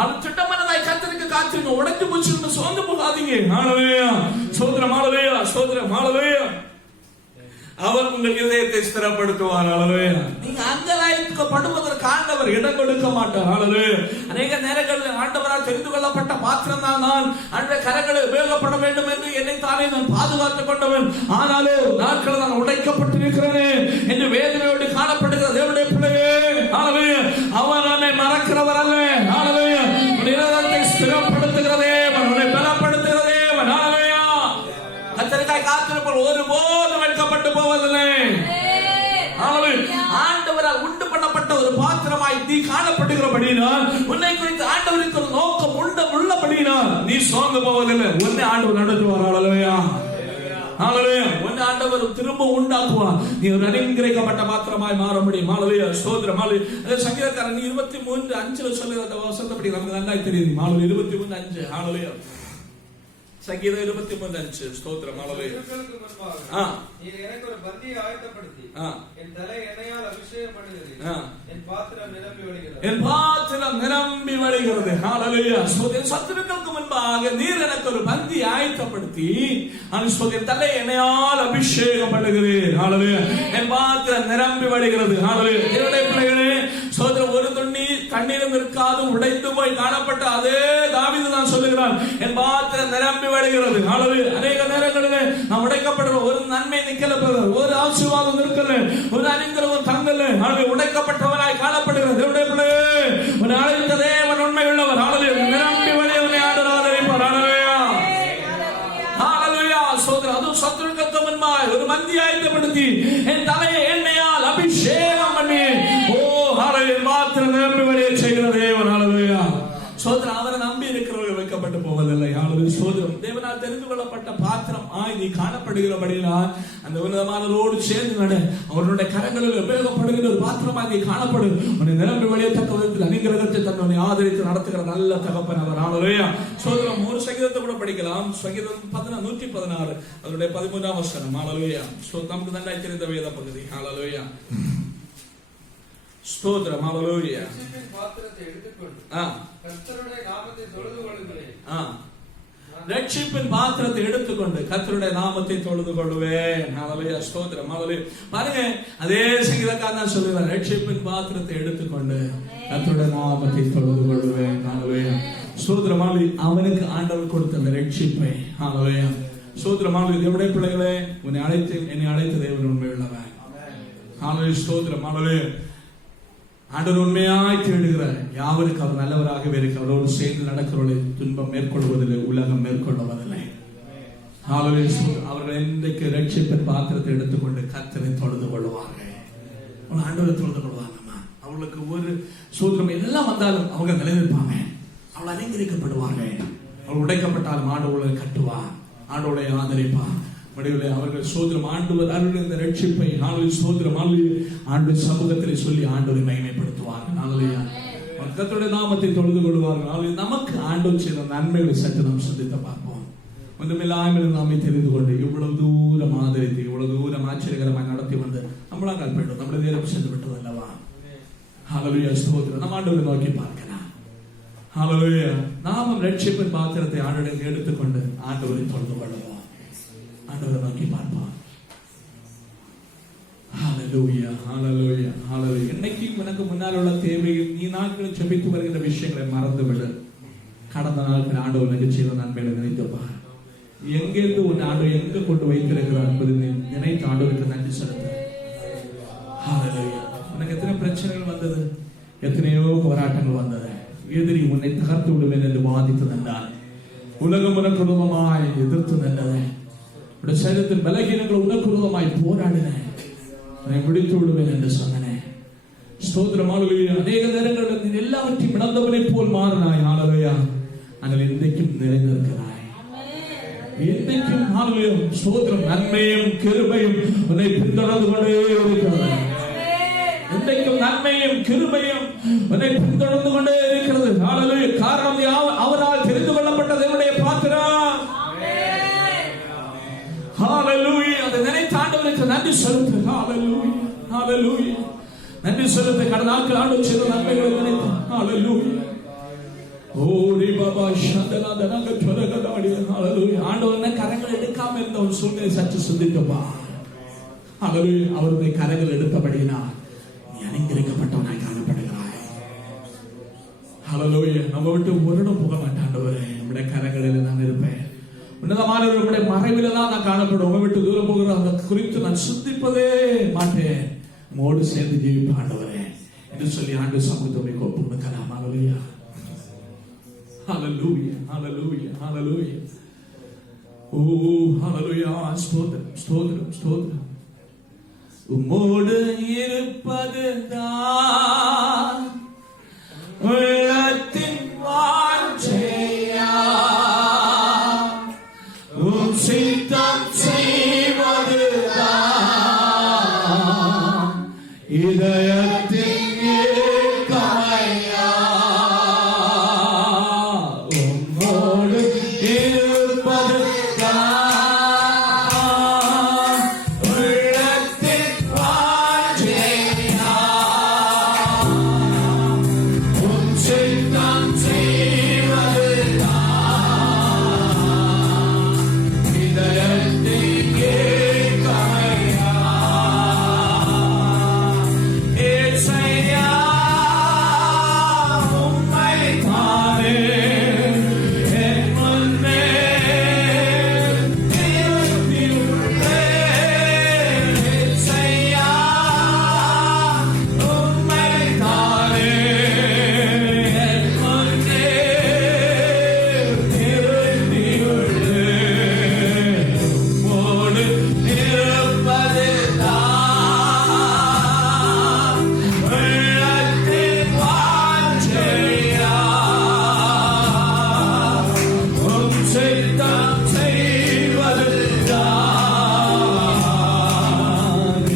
அது திட்டமனதாய் கர்த்தருக்கு காத்திருங்க, உடைஞ்சு போச்சு சோர்ந்து போகாதீங்க. ஹல்லேலூயா ஸ்தோத்திரம். ஹல்லேலூயா ஸ்தோத்திரம். ஹல்லேலூயா அவர் உங்கள் இதயத்தை ஸ்திரப்படுத்துவார். ஹல்லேலூயா நீங்க அங்கலாய்க்கப்படுவதற்கு ஆண்டவர் இடம் கொடுக்க மாட்டார். ஹல்லேலூயா அநேக நேரங்களில் ஆண்டவரால் தெரிந்து கொள்ளப்பட்ட பாத்திரம் தான் நான் அன்றைய கரங்களை உபயோகப்பட வேண்டும் என்று என்னை தானே நான் பாதுகாத்துக் கொண்டவன். ஆனாலும் நாட்கள் நான் உடைக்கப்பட்டிருக்கிறேன் என்று வேதனையோடு காணப்படுகிற தேவனுடைய பிள்ளையே, ஹல்லேலூயா அவர் என்னை மறக்கிறவர் அல்ல. ஹல்லேலூயா இதயத்தை ஸ்திரப்படுத்துகிற தேவன், உன்னை பலப்படுத்துகிற தேவன். ஹல்லேலூயா கர்த்தருக்காய் காத்திருப்பவர் ஒருபோதும் வெட்கப்பட்டு போவதில்லை. ஆண்டவரால் உண்டு பண்ணப்பட்ட ஒரு பாத்திரமாய் நீ காணப்படுகிறபடினால், உன்னை குறித்து ஆண்டவருக்கு ஒரு நோக்கம் உள்ளபடினால் நீ சோர்ந்து போவதில்லை. உன்னை ஆண்டவர் நடத்துவார். ஹல்லேலூயா ஹல்லேலூயா உன்னை ஆண்டவர் திரும்ப உண்டாக்குவார். நீ ஒரு அனுக்கிரகிக்கப்பட்ட பாத்திரமாய் மாற முடியும். ஹல்லேலூயா ஸ்தோத்திரம். ஹல்லேலூயா சங்கீதக்காரன் 23:5 சொல்லுகிற வசனப்படி நமக்கு நல்லா தெரியும். 23:5 ஹல்லேலூயா சங்கீதம் 23:5 ஸ்தோத்திரம். ஹல்லேலூயா நீர் எனக்கு ஒரு பந்தியை ஆயத்தப்படுத்தி என் தலை எண்ணெயால் அபிஷேகம் பண்ணுகிறீர். என் பாத்திரம் நிரம்பி வழிகிறது. என் பாத்திரம் நிரம்பி வழிகிறது. ஹல்லேலூயா ஸ்தோத்திரம். சத்துருக்களுக்கு முன்பாக நீர் எனக்கு ஒரு பந்தி ஆயத்தப்படுத்தி ஸ்தோத்திரம் தலை எண்ணெயால் அபிஷேகம் பண்ணுகிறீர். ஹல்லேலூயா என் பாத்திரம் நிரம்பி வழிகிறது. ஹல்லேலூயா தேவனுடைய பிள்ளைகளே ஸ்தோத்திரம். ஒரு துண்ணி தண்ணீரும் இருக்காது உடைந்து போய் காணப்பட்ட அதே தாவீது தான் சொல்லுகிறான், என் பாத்திரம் நிரம்பி வழிகிறது. ஹல்லேலூயா அநேக நேரங்களிலே நாம் உடைக்கப்படுறோம். ஒரு நன்மை நிக்கல, ஒரு ஆசீர்வாதம் இருக்கல, ஒரு அனுக்கிரகம் தங்கல. ஹல்லேலூயா உடைக்கப்பட்டவனாய் காணப்படுகிற தேவனுடைய பிள்ளையே, உன்னை அழைத்த தேவன் உண்மை உள்ளவர். ஹல்லேலூயா நிரம்பி வழியவனை ஆண்டவர் ஆதரிப்பார். ஹல்லேலூயா ஹல்லேலூயா ஸ்தோத்திரம். அது சத்துருக்களுக்கு முன்பாக ஒரு பந்தி ஆயத்தப்படுத்தி என் தலையை எண்ணெயால் அபிஷேகம் பண்ணி ஹல்லேலூயா பாத்திரம் நிரம்பி வழிய செய்கிற தேவன். ஹல்லேலூயா ஸ்தோத்திரம். அவரை நம்பி இருக்கிறவர்கள் வைக்கப்பட்டு போவதில்லை. ஹல்லேலூயா ஸ்தோத்திரம். தேவனால் தெரிந்து கொள்ளப்பட்ட பாத்திரம் நீ காணப்படுகிறபடினால் அந்த உன்னதமானவரோடு சேர்ந்து நட, அவருடைய கரங்களில் உபயோகப்படுகிற ஒரு பாத்திரமாக நீ காணப்படும். உன்னை நிரம்பி வழியத்தக்க விதத்தில் அனுக்கிரகத்தை தன்னை ஆதரித்து நடத்துகிற நல்ல தகப்பன் அவர். ஹல்லேலூயா ஸ்தோத்திரம். ஒரு சங்கீதத்தை கூட படிக்கலாம். சங்கீதம் 116 அதனுடைய 13ஆம் வசனம். ஹல்லேலூயா நமக்கு நன்றாய் தெரிந்த வேத பகுதி. ஹல்லேலூயா ஸ்தோத்திரம். ஹல்லேலூயா பாத்திரத்தை எடுத்துக்கொண்டு கர்த்தருடைய நாமத்தை தொழுது கொள்ளுகிறேன். ரட்சிப்பின் பாத்திரத்தை எடுத்துக்கொண்டு கர்த்தருடைய நாமத்தை தொழுது கொள்வேன். ஹல்லேலூயா ஸ்தோத்திரம். ஹல்லேலூயா பாருங்க அதே சங்கீதக்காரன் தான் சொல்லுகிறார், ரட்சிப்பின் பாத்திரத்தை எடுத்துக்கொண்டு கர்த்தருடைய நாமத்தை தொழுது கொள்வேன். ஹல்லேலூயா ஸ்தோத்திரம். அவனுக்கு ஆண்டவர் கொடுத்த அந்த ரட்சிப்பை. ஹல்லேலூயா ஸ்தோத்திரம். தேவனுடைய பிள்ளைகளே, என்னை அழைத்த தேவன் உண்மை உள்ளவன். ஹல்லேலூயா ஸ்தோத்திரம். ஹல்லேலூயா ஆண்டவர் உண்மையாய் தேடுகிறார். யாவருக்கு அவர் நல்லவராகவே இருக்கு. அவரோடு சேர்ந்து நடக்கிறவர்களை துன்பம் மேற்கொள்வதில்லை, உலகம் மேற்கொள்வதில்லை. அவர்கள் இன்றைக்கு ரட்சிப்பின் பாத்திரத்தை எடுத்துக்கொண்டு கர்த்தரை தொழுது கொள்வார்கள். ஆண்டவரை தொழுது கொள்வாங்க. அவர்களுக்கு ஒரு சூத்திரம் எல்லாம் வந்தாலும் அவங்க நிலைநிற்பாங்க. அவள் அலங்கரிக்கப்படுவார்கள். அவள் உடைக்கப்பட்டாலும் ஆண்டவர்களை கட்டுவார், ஆண்டவர்களை ஆதரிப்பார். முடிவில் அவர்கள் சோதரம் ஆண்டவர் அருள் இந்த ரட்சிப்பை சோதரம் ஆண்டு சமூகத்தில் சொல்லி ஆண்டவரை மகிமைப்படுத்துவார்கள். ஹல்லேலூயா கர்த்தருடைய நாமத்தை தொழுது கொள்வார்கள். நமக்கு ஆண்டவர் செய்த நன்மைகளை சற்று நாம் சிந்தித்து பார்ப்போம். ஒன்றுமில்லாமல் நாமே தெரிந்து கொண்டு இவ்வளவு தூரம் ஆதரித்து இவ்வளவு தூரம் ஆச்சரியகரமாக நடத்தி வந்து நம்மளால் கல்பெடும் நம்முடைய நேரம் சென்று விட்டது அல்லவா? ஹல்லேலூயா ஸ்தோத்திரம். நம்ம ஆண்டவரை நோக்கி பார்க்கலாம். ஹல்லேலூயா நாமும் ரட்சிப்பின் பாத்திரத்தை ஆண்டவரை எடுத்துக்கொண்டு ஆண்டவரை தொழுது கொள்வோம். ஆண்டவரை நோக்கி பார்ப்பான். ஹல்லேலூயா ஹல்லேலூயா ஹல்லேலூயா. இன்னைக்கு உனக்கு முன்னால் உள்ள தேவைகள் நீ நாட்களில் ஜெபித்து வருகிற விஷயங்களை மறந்துவிடு. கடந்த நாட்கள் ஆண்டவர் எனக்கு செய்த நன்மைகளை நினைத்துப்பார். எங்கிருந்து உன் ஆண்டவர் எங்க கொண்டு வைத்திருக்கிறார் என்பதை நினைத்து ஆண்டவருக்கு நன்றி செலுத்த. ஹல்லேலூயா. உனக்கு எத்தனை பிரச்சனைகள் வந்தது? நின்றார். உலகம் உனக்கு விரோதமாய் எதிர்த்து நின்றது. உடைய சரீரத்தின் பலகீனங்கள் உனக்கு விரோதமாய் போராடினேன், அதை முடித்து விடுவேன் என்று சொன்னேன். ஸ்தோத்திரம். ஹல்லேலூயா. அநேக நேரங்களில் நீ எல்லாவற்றையும் இழந்தவனை போல் மாறினாய். ஹல்லேலூயா. ஆனால் இன்றைக்கும் நிறைந்திருக்கிறாய். இன்றைக்கும் ஹல்லேலூயா ஸ்தோத்திரம். நன்மையும் கிருபையும் உன்னை பின்தொடர்ந்து கொண்டே இருக்கிறது. இன்றைக்கும் நன்மையும் கிருபையும் உன்னை பின்தொடர்ந்து கொண்டே இருக்கிறது. ஹல்லேலூயா. காரணம் அவரால் தெரிந்து கொள்ளப்பட்ட தேவனுடைய பாத்திரம். ஹல்லேலூயா. அதை நினைத்து ஆண்டவருக்கு நன்றி செலுத்து. ஹல்லேலூயா. ஹல்லேலூயா. நன்றி செலுத்த. கடந்த நாட்கள் ஆண்டவர் செய்த நன்மைகளை நினைத்து. ஹல்லேலூயா. ஓரி பாபா சந்தனா தனங்க சொரகடாடி. ஹல்லேலூயா. ஆண்டவரே கரங்கள் எடுக்காம இருந்த ஒரு சூழ்நிலை சற்று சிந்திக்கப்பா. ஹல்லேலூயா. அவருடைய கரங்கள் எடுத்தபடியினால் நீ அலங்கரிக்கப்பட்டவனாய் காணப்படுகிறாய். ஹல்லேலூயா. நம்ம விட்டு ஒருடம் போக மாட்டேன் ஆண்டவரே. நம்முடைய கரங்களில் நான் இருப்பேன். உன்னதமானவர்களுடைய மறைவில தான் நான் காணப்படுவேன். உங்க விட்டு தூரம் போகிற அந்த குறித்து நான் சிந்திப்பதே மாட்டேன். மோடு சேர்ந்து ஜீவிப்ப ஆண்டவரே என்று சொல்லி ஆண்டு சமூகத்தை ஒப்பு கொடுக்கலாம். ஹல்லேலூயா. ஹல்லேலூயா. ஹல்லேலூயா. ஹல்லேலூயா. ஓ ஹல்லேலூயா. ஸ்தோத்திரம் ஸ்தோத்திரம் ஸ்தோத்திரம். உம்மோடு இருப்பதுதான் உள்ளத்தின் வாஞ்சையா, உம் சித்தம் செய்வதுதான் இதயத்தின் ஏக்கமையா. உம்மோடு இருப்பதுதான் உள்ளத்தின் வாஞ்சையா, உம் சித்தம் செய்வதுதான் இதயத்தின் ஏக்கமையா. ஏசையா உம்மைத்தானே என் முன்னே நிறுத்தியுள்ளேன். ஏசையா உம்மைத்தானே என் முன்னே நிறுத்தியுள்ளேன். உம்மோடு இருப்பதுதான் உள்ளத்தின் வாஞ்சையா, உம் சித்தம் செய்வதுதான்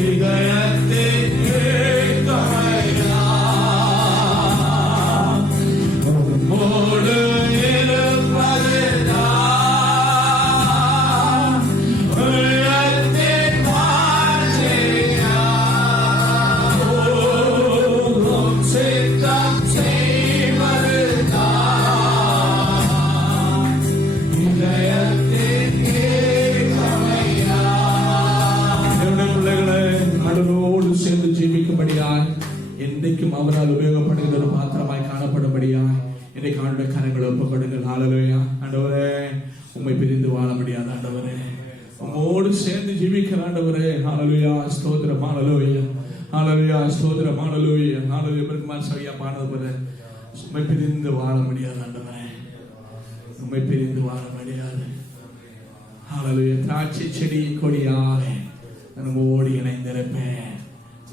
இதயத்தின் ஏக்கமையா. உம்மோடு இருப்பதுதான் உள்ளத்தின் வாஞ்சையா, உம் சித்தம் செய்வதுதான் இதயத்தின் ஏக்கமையா. தேவனுடைய பிள்ளைகளே, ஆண்டவரோடு சேர்ந்து ஜீவிக்கும்படியாய் என்றைக்கும் அவரால் உபயோகப்படுகிற ஒரு பாத்திரமாய் காணப்படும்படியாய் இன்றைக்கு ஆண்டவருடைய கரங்களை ஒப்புக் கொடுங்கள். ஹல்லேலூயா. ஆண்டவரே உம்மை பிரிந்து வாழ முடியாது ஆண்டவரே. உம்மோடு சேர்ந்து ஜீவிக்கிற ஆண்டவரே. ஹல்லேலூயா. ஸ்தோத்திரம். ஹல்லேலூயா. ஹல்லேலூயா. ஸ்தோத்திரம். ஹல்லேலூயா. ஹல்லேலூயா. பெருமாள் சவியா பாடுறது போல உம்மை பிரிந்து வாழ முடியாது ஆண்டவரே. உம்மை பிரிந்து வாழ முடியாது. ஹல்லேலூயா. திராட்சை செடி கொடியாக நம்மோடு இணைந்திருப்பேன்,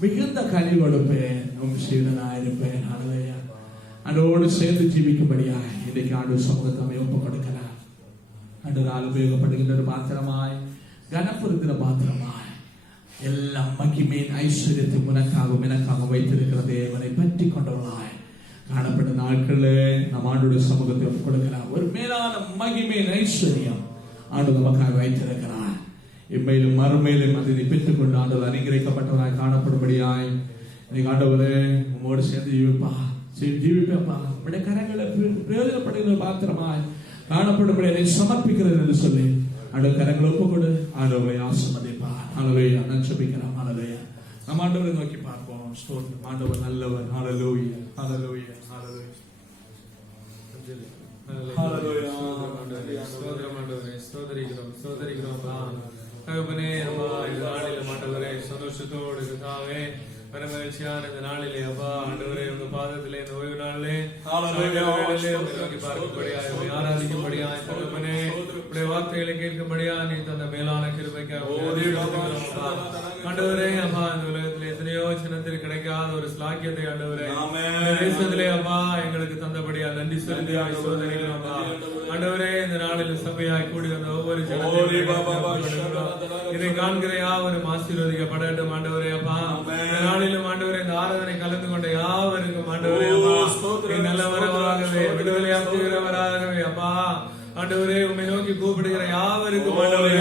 மிகுந்த கனி கொடுப்பேன், உம் சீடனாயிருப்பேன். ஹல்லேலூயா. ஆண்டவரோடு சேர்ந்து ஜீவிக்கும்படியாய் இன்றைக்கு ஆண்டவர் சமூகத்தை ஒப்புக் கொடுக்கலாம். ஆண்டவரால் உபயோகப்படுகின்ற ஒரு பாத்திரமாய், கனப்படுகிற பாத்திரமாய், எல்லாம் மகிமையின் ஐஸ்வர்யத்தை உனக்காகவும் எனக்காகவும் வைத்திருக்கிற தேவனை பற்றி கொண்டவர்களாய் காணப்பட்ட நாட்களே நம் ஆண்டோடைய சமூகத்தை ஒப்புக் கொடுக்கலாம். ஒரு மேலான மகிமையின் ஐஸ்வர்யம் ஆண்டு நமக்காக வைத்திருக்கிறார். இம்மையிலும் மறுமையிலும் அதை பெற்றுக்கொண்டு ஆண்டவர் அனுகிரகிக்கப்பட்டவராய் காணப்படும்படியாய் இன்னைக்கு ஆண்டவரே உம்மோடு சேர்ந்து ஜீவிப்பேப்பா. உடைய கரங்களை பிரயோஜனப்படுகிற பாத்திரமாய் காணப்படும்படியை சமர்ப்பிக்கிறேன் என்று சொல்லி ஆண்டவர் கரங்களை ஒப்புக்கொடு. ஆண்டவரை ஆசீர்வதிப்பா. ஹல்லேலூயா. நான் ஜெபிக்கிறேன். ஹல்லேலூயா. நம்ம ஆண்டவரை நோக்கி பார்ப்போம். ஸ்தோத்திரம். ஆண்டவர் நல்லவர். ஹல்லேலூயா. ஹல்லேலூயா. ஹல்லேலூயா. ஹல்லேலூயா. ஸ்தோத்திரம் ஆண்டவரே. ஸ்தோத்திரிக்கிறோம் தகப்பனே. அப்பா இந்த நாளில் ஆண்டவரே சந்தோஷத்தோடு கர்த்தாவே மகிழ்ச்சியான இந்த நாளிலே அப்பா ஆண்டவரே உங்க பாதத்திலே இந்த ஓய்வு நாளிலே பார்க்கும்படியாய் ஆராதிக்கும்படியாய் தகப்பனே உடைய வார்த்தைகளை கேட்கும்படியா நீ தந்த மேலான கிருபைக்காக ஆண்டவரே அப்பா இந்த உலகத்திலே எத்தனையோ சின்னத்தில் கிடைக்காத ஒரு ஸ்லாக்கியத்தை ஆண்டவரே தேசத்திலே அப்பா எங்களுக்கு தந்தபடியா நன்றி சொல்லி சோதனைகள் அப்பா ஆண்டவரே இந்த நாளில் சபையாய் கூடி வந்த ஒவ்வொரு இதை காண்கிற யாவரும் ஆசீர்வதிக்கப்படட்டும் ஆண்டவரே அப்பா இந்த நாளிலும் ஆண்டவரே இந்த ஆராதனை கலந்து கொண்ட யாவருக்கும் ஆண்டவரே அப்பா நல்லவராகவே விடுதலையாக்குகிறவராகவே அப்பா ஆண்டவரே உம்மை நோக்கி கூப்பிடுகிற யாவருக்கும் ஆண்டவரே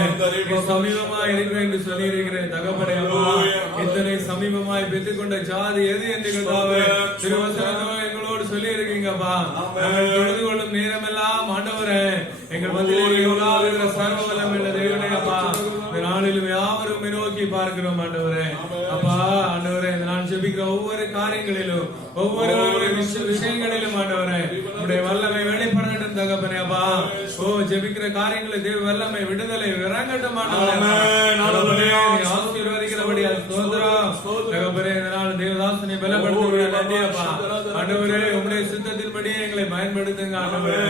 சமீபமாய் இருக்கிறேன் என்று சொல்லி இருக்கிறேன் தகப்பனே அப்பா இத்தனை சமீபமாய் பெற்றுக்கொண்ட ஜாதி எது என்று திருவசனமோ எங்களோடு சொல்லி இருக்கீங்கப்பா நாங்கள் தொழுது கொள்ளும் நேரம் எல்லாம் ஆண்டவரே எங்கள் மத்தியிலே சர்வ வல்லம் என்ற தேவனே அப்பா இந்த நாளிலும் யாவரும் நோக்கி பார்க்கிறோம் ஆண்டவரே அப்பா ஆண்டவரே இந்த நாள் ஜெபிக்கிற ஒவ்வொரு காரியங்களிலும் ஒவ்வொரு விஷயங்களிலும் ஆண்டவரே உடைய வல்லமை வெளிப்படட்டும் தகப்பனே அப்பா ஓ ஜெபிக்கிற காரியங்களை தேவ வல்லமை விடுதலை இறங்கட்டும் ஆண்டவரே ஆசீர்வதிக்கிறபடியா ஸ்தோத்திரம் தகப்பனே இந்த நாள் தேவதாசனை பலப்படுத்துகிற நன்றி அப்பா ஆண்டவரே உங்களுடைய சித்தத்தின்படி எங்களை பயன்படுத்துங்க ஆண்டவரே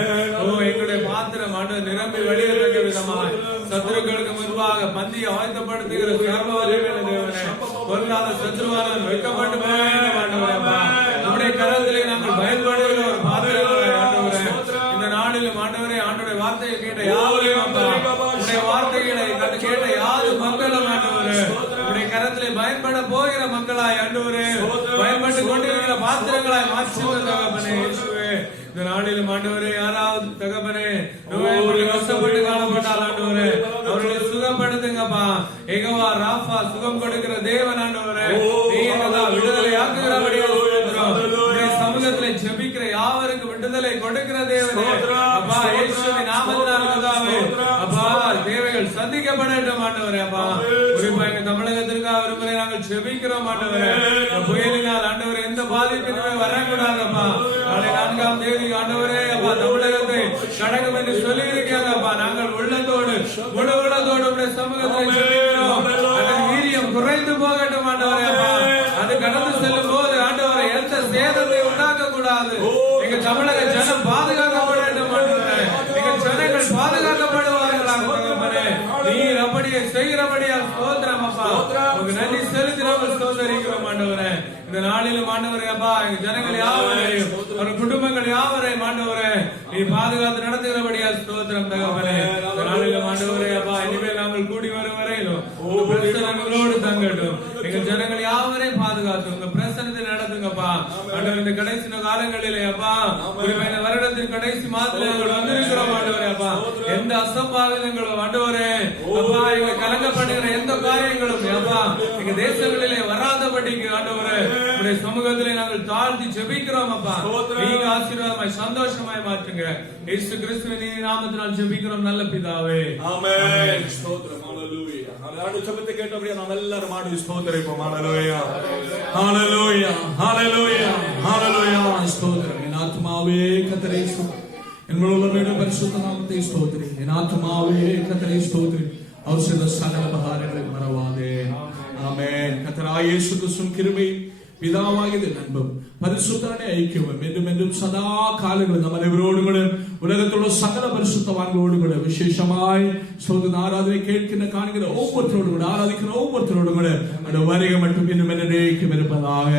ஓ எங்களுடைய பாத்திரம் ஆண்டவர் நிரம்பி வெளியேறக்க விதமாய் சத்துருக்களுக்கு முன்பாக பந்தியை ஆயத்தப்படுத்துகிற சர்வ வல்லமையுள்ள தேவனே பொருளாத சத்துருவாளன் வைக்கப்பட்டு நம்முடைய கரத்திலே நாங்கள் பயன்படுகிற ஒரு பாத்திரங்களை ஆண்டவரே இந்த நாளிலும் ஆண்டவரே ஆண்டவருடைய வார்த்தையை கேட்ட யாவரையும் உடைய வார்த்தைகளை கேட்ட யாரு மக்களும் ஆண்டவரே உடைய கரத்திலே பயன்பட போகிற மக்களாய் ஆண்டவரே பயன்பட்டு கொண்டிருக்கிற பாத்திரங்களாய் மாற்றி தகப்பனே இந்த நாளிலும் ஆண்டவரே யாராவது தகப்பனே கஷ்டப்பட்டு காணப்பட்டால் ஆண்டவரே அவர்களை சுகப்படுத்துங்கப்பா ஏகவா ராஃபா சுகம் கொடுக்கிற தேவன் ஆண்டவரே விடுதலை ஆக்குகிறபடியா சமூகத்திலே ஜெபிக்கிற யாவருக்கு விடுதலை கொடுக்கிற தேவனே அப்பா இயேசுவின் நாமத்தினாலே அப்பா தேவைகள் சந்திக்கப்படட்டும் ஆண்டவரே அப்பா குறிப்பா எங்க தமிழகத்திற்காக ஒருமுறை நாங்கள் ஜெபிக்கிறோம் ஆண்டவரே புயலினால் ஆண்டவரே எந்த பாதிப்பினுமே வரக்கூடாதப்பா நாளை 4ஆம் தேதி ஆண்டவரே அப்பா தமிழகத்தை கடக்கும் என்று சொல்லி இருக்காங்கப்பா நாங்கள் உள்ளத்தோடு முழு உள்ளத்தோடு உடைய சமூகத்தில் ஜெபிக்கிறோம் அதன் வீரியம் குறைந்து போகட்டும் ஆண்டவரே அப்பா அது கடந்து செல்லும் போது ஆண்டவரை எந்த சேதத்தை உண்டாக்க கூடாது எங்க தமிழக ஜனம் பாதுகாக்கப்படட்டும் ஆண்டவரே எங்க ஜனங்கள் பாதுகாக்கப்படுவார்களாக தகப்பனே நீர் அப்படியே செய்கிறபடியா ஸ்தோத்திரம் அப்பா உங்களுக்கு நன்றி செலுத்தினோம் ஸ்தோத்தரிக்கிறோம் ஆண்டவரே இந்த நாளிலும் ஆண்டவரே அப்பா எங்க ஜனங்கள் யாவரையும் ஒரு குடும்பங்கள் யாவரையும் ஆண்டவரே நீ பாதுகாத்து நடத்துகிறபடியா ஸ்தோத்திரம் தகப்பனே இந்த நாளிலும் ஆண்டவரே அப்பா இனிமேல் நாங்கள் கூடி வரும் வரையிலும் உங்க பிரசனங்களோடு தங்கட்டும் எங்க ஜனங்கள் யாவரையும் பாதுகாத்து உங்க பிரசனத்தை நடத்துங்கப்பா ஆண்டவர் இந்த கடைசி காலங்களிலே அப்பா இந்த வருடத்தின் கடைசி மாதத்துல நாங்கள் வந்திருக்கிறோம் ஆண்டவரே அப்பா எந்த அசம்பாவிதங்களும் ஆண்டவரே அப்பா எங்களை கலங்க பண்ணுகிற எந்த காரியங்களும் அப்பா எங்க தேசங்களிலே வராதபடிக்கு ஆண்டவரே உடைய சமூகத்திலே நாங்கள் தாழ்த்தி ஜெபிக்கிறோம் அப்பா நீங்க ஆசீர்வாதமாய் சந்தோஷமாய் மாற்றுங்க இயேசு கிறிஸ்துவின் நாமத்தினால் ஜெபிக்கிறோம் நல்ல பிதாவே ஆமென் ஸ்தோத்திரம் ஹalleluya ஆண்டு ஜெபத்தை கேட்டபடியா நாம் எல்லாரும் ஆண்டு ஸ்தோத்திரிப்போம் ஹalleluya ஹalleluya ஹalleluya ஹalleluya ஸ்தோத்திரம் என் ஆத்மாவே கர்த்தரை என் முழுவதும் பரிசுத்த நாமத்தை ஸ்தோத்திரி என் ஆத்மாவே கர்த்தரை ஸ்தோத்திரி அவர் செய்த சகல உபகாரங்களை மறவாதே ஆமென் கர்த்தராகிய இயேசு கிறிஸ்துவின் கிருபை பிதாவாகிய அன்பும் பரிசுத்தமான ஐக்கியமும் என்றும் என்றும் சதா காலங்களில் நம்ம அனைவரோடு கூட உலகத்தோட சகல பரிசுத்தவான்களோடு கூட விசேஷமாய் சோதனை ஆராதனை கேட்கிற காண்கிற ஒவ்வொருத்தரோடு கூட ஆராதிக்கிற ஒவ்வொருத்தரோடு கூட அந்த வருகை மட்டும் இன்னும் என்னைக்கும் இருப்பதாக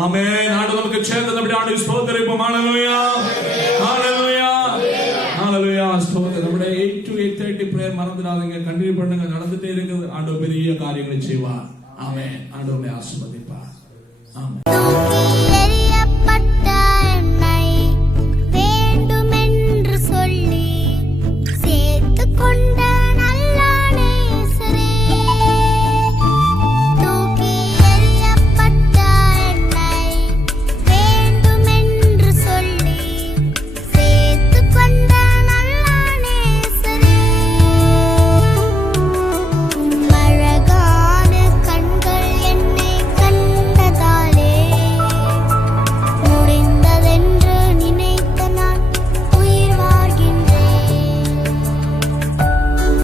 ஆமென் ஆண்டு நமக்கு சேர்ந்தபடி ஆண்டு ஸ்தோத்திரிப்போம் ஹalleluya ஹalleluya ஹalleluya ஸ்தோத்திரம் நம்முடைய 8 to 8:30 பிரேயர் மறந்துடாதீங்க கண்டினியூ பண்ணுங்க நடந்துட்டே இருக்குது ஆண்டவர் பெரிய காரியங்களை செய்வார் ஆமென் ஆண்டவரை ஆசீர்வதிப்பார் ஆமென்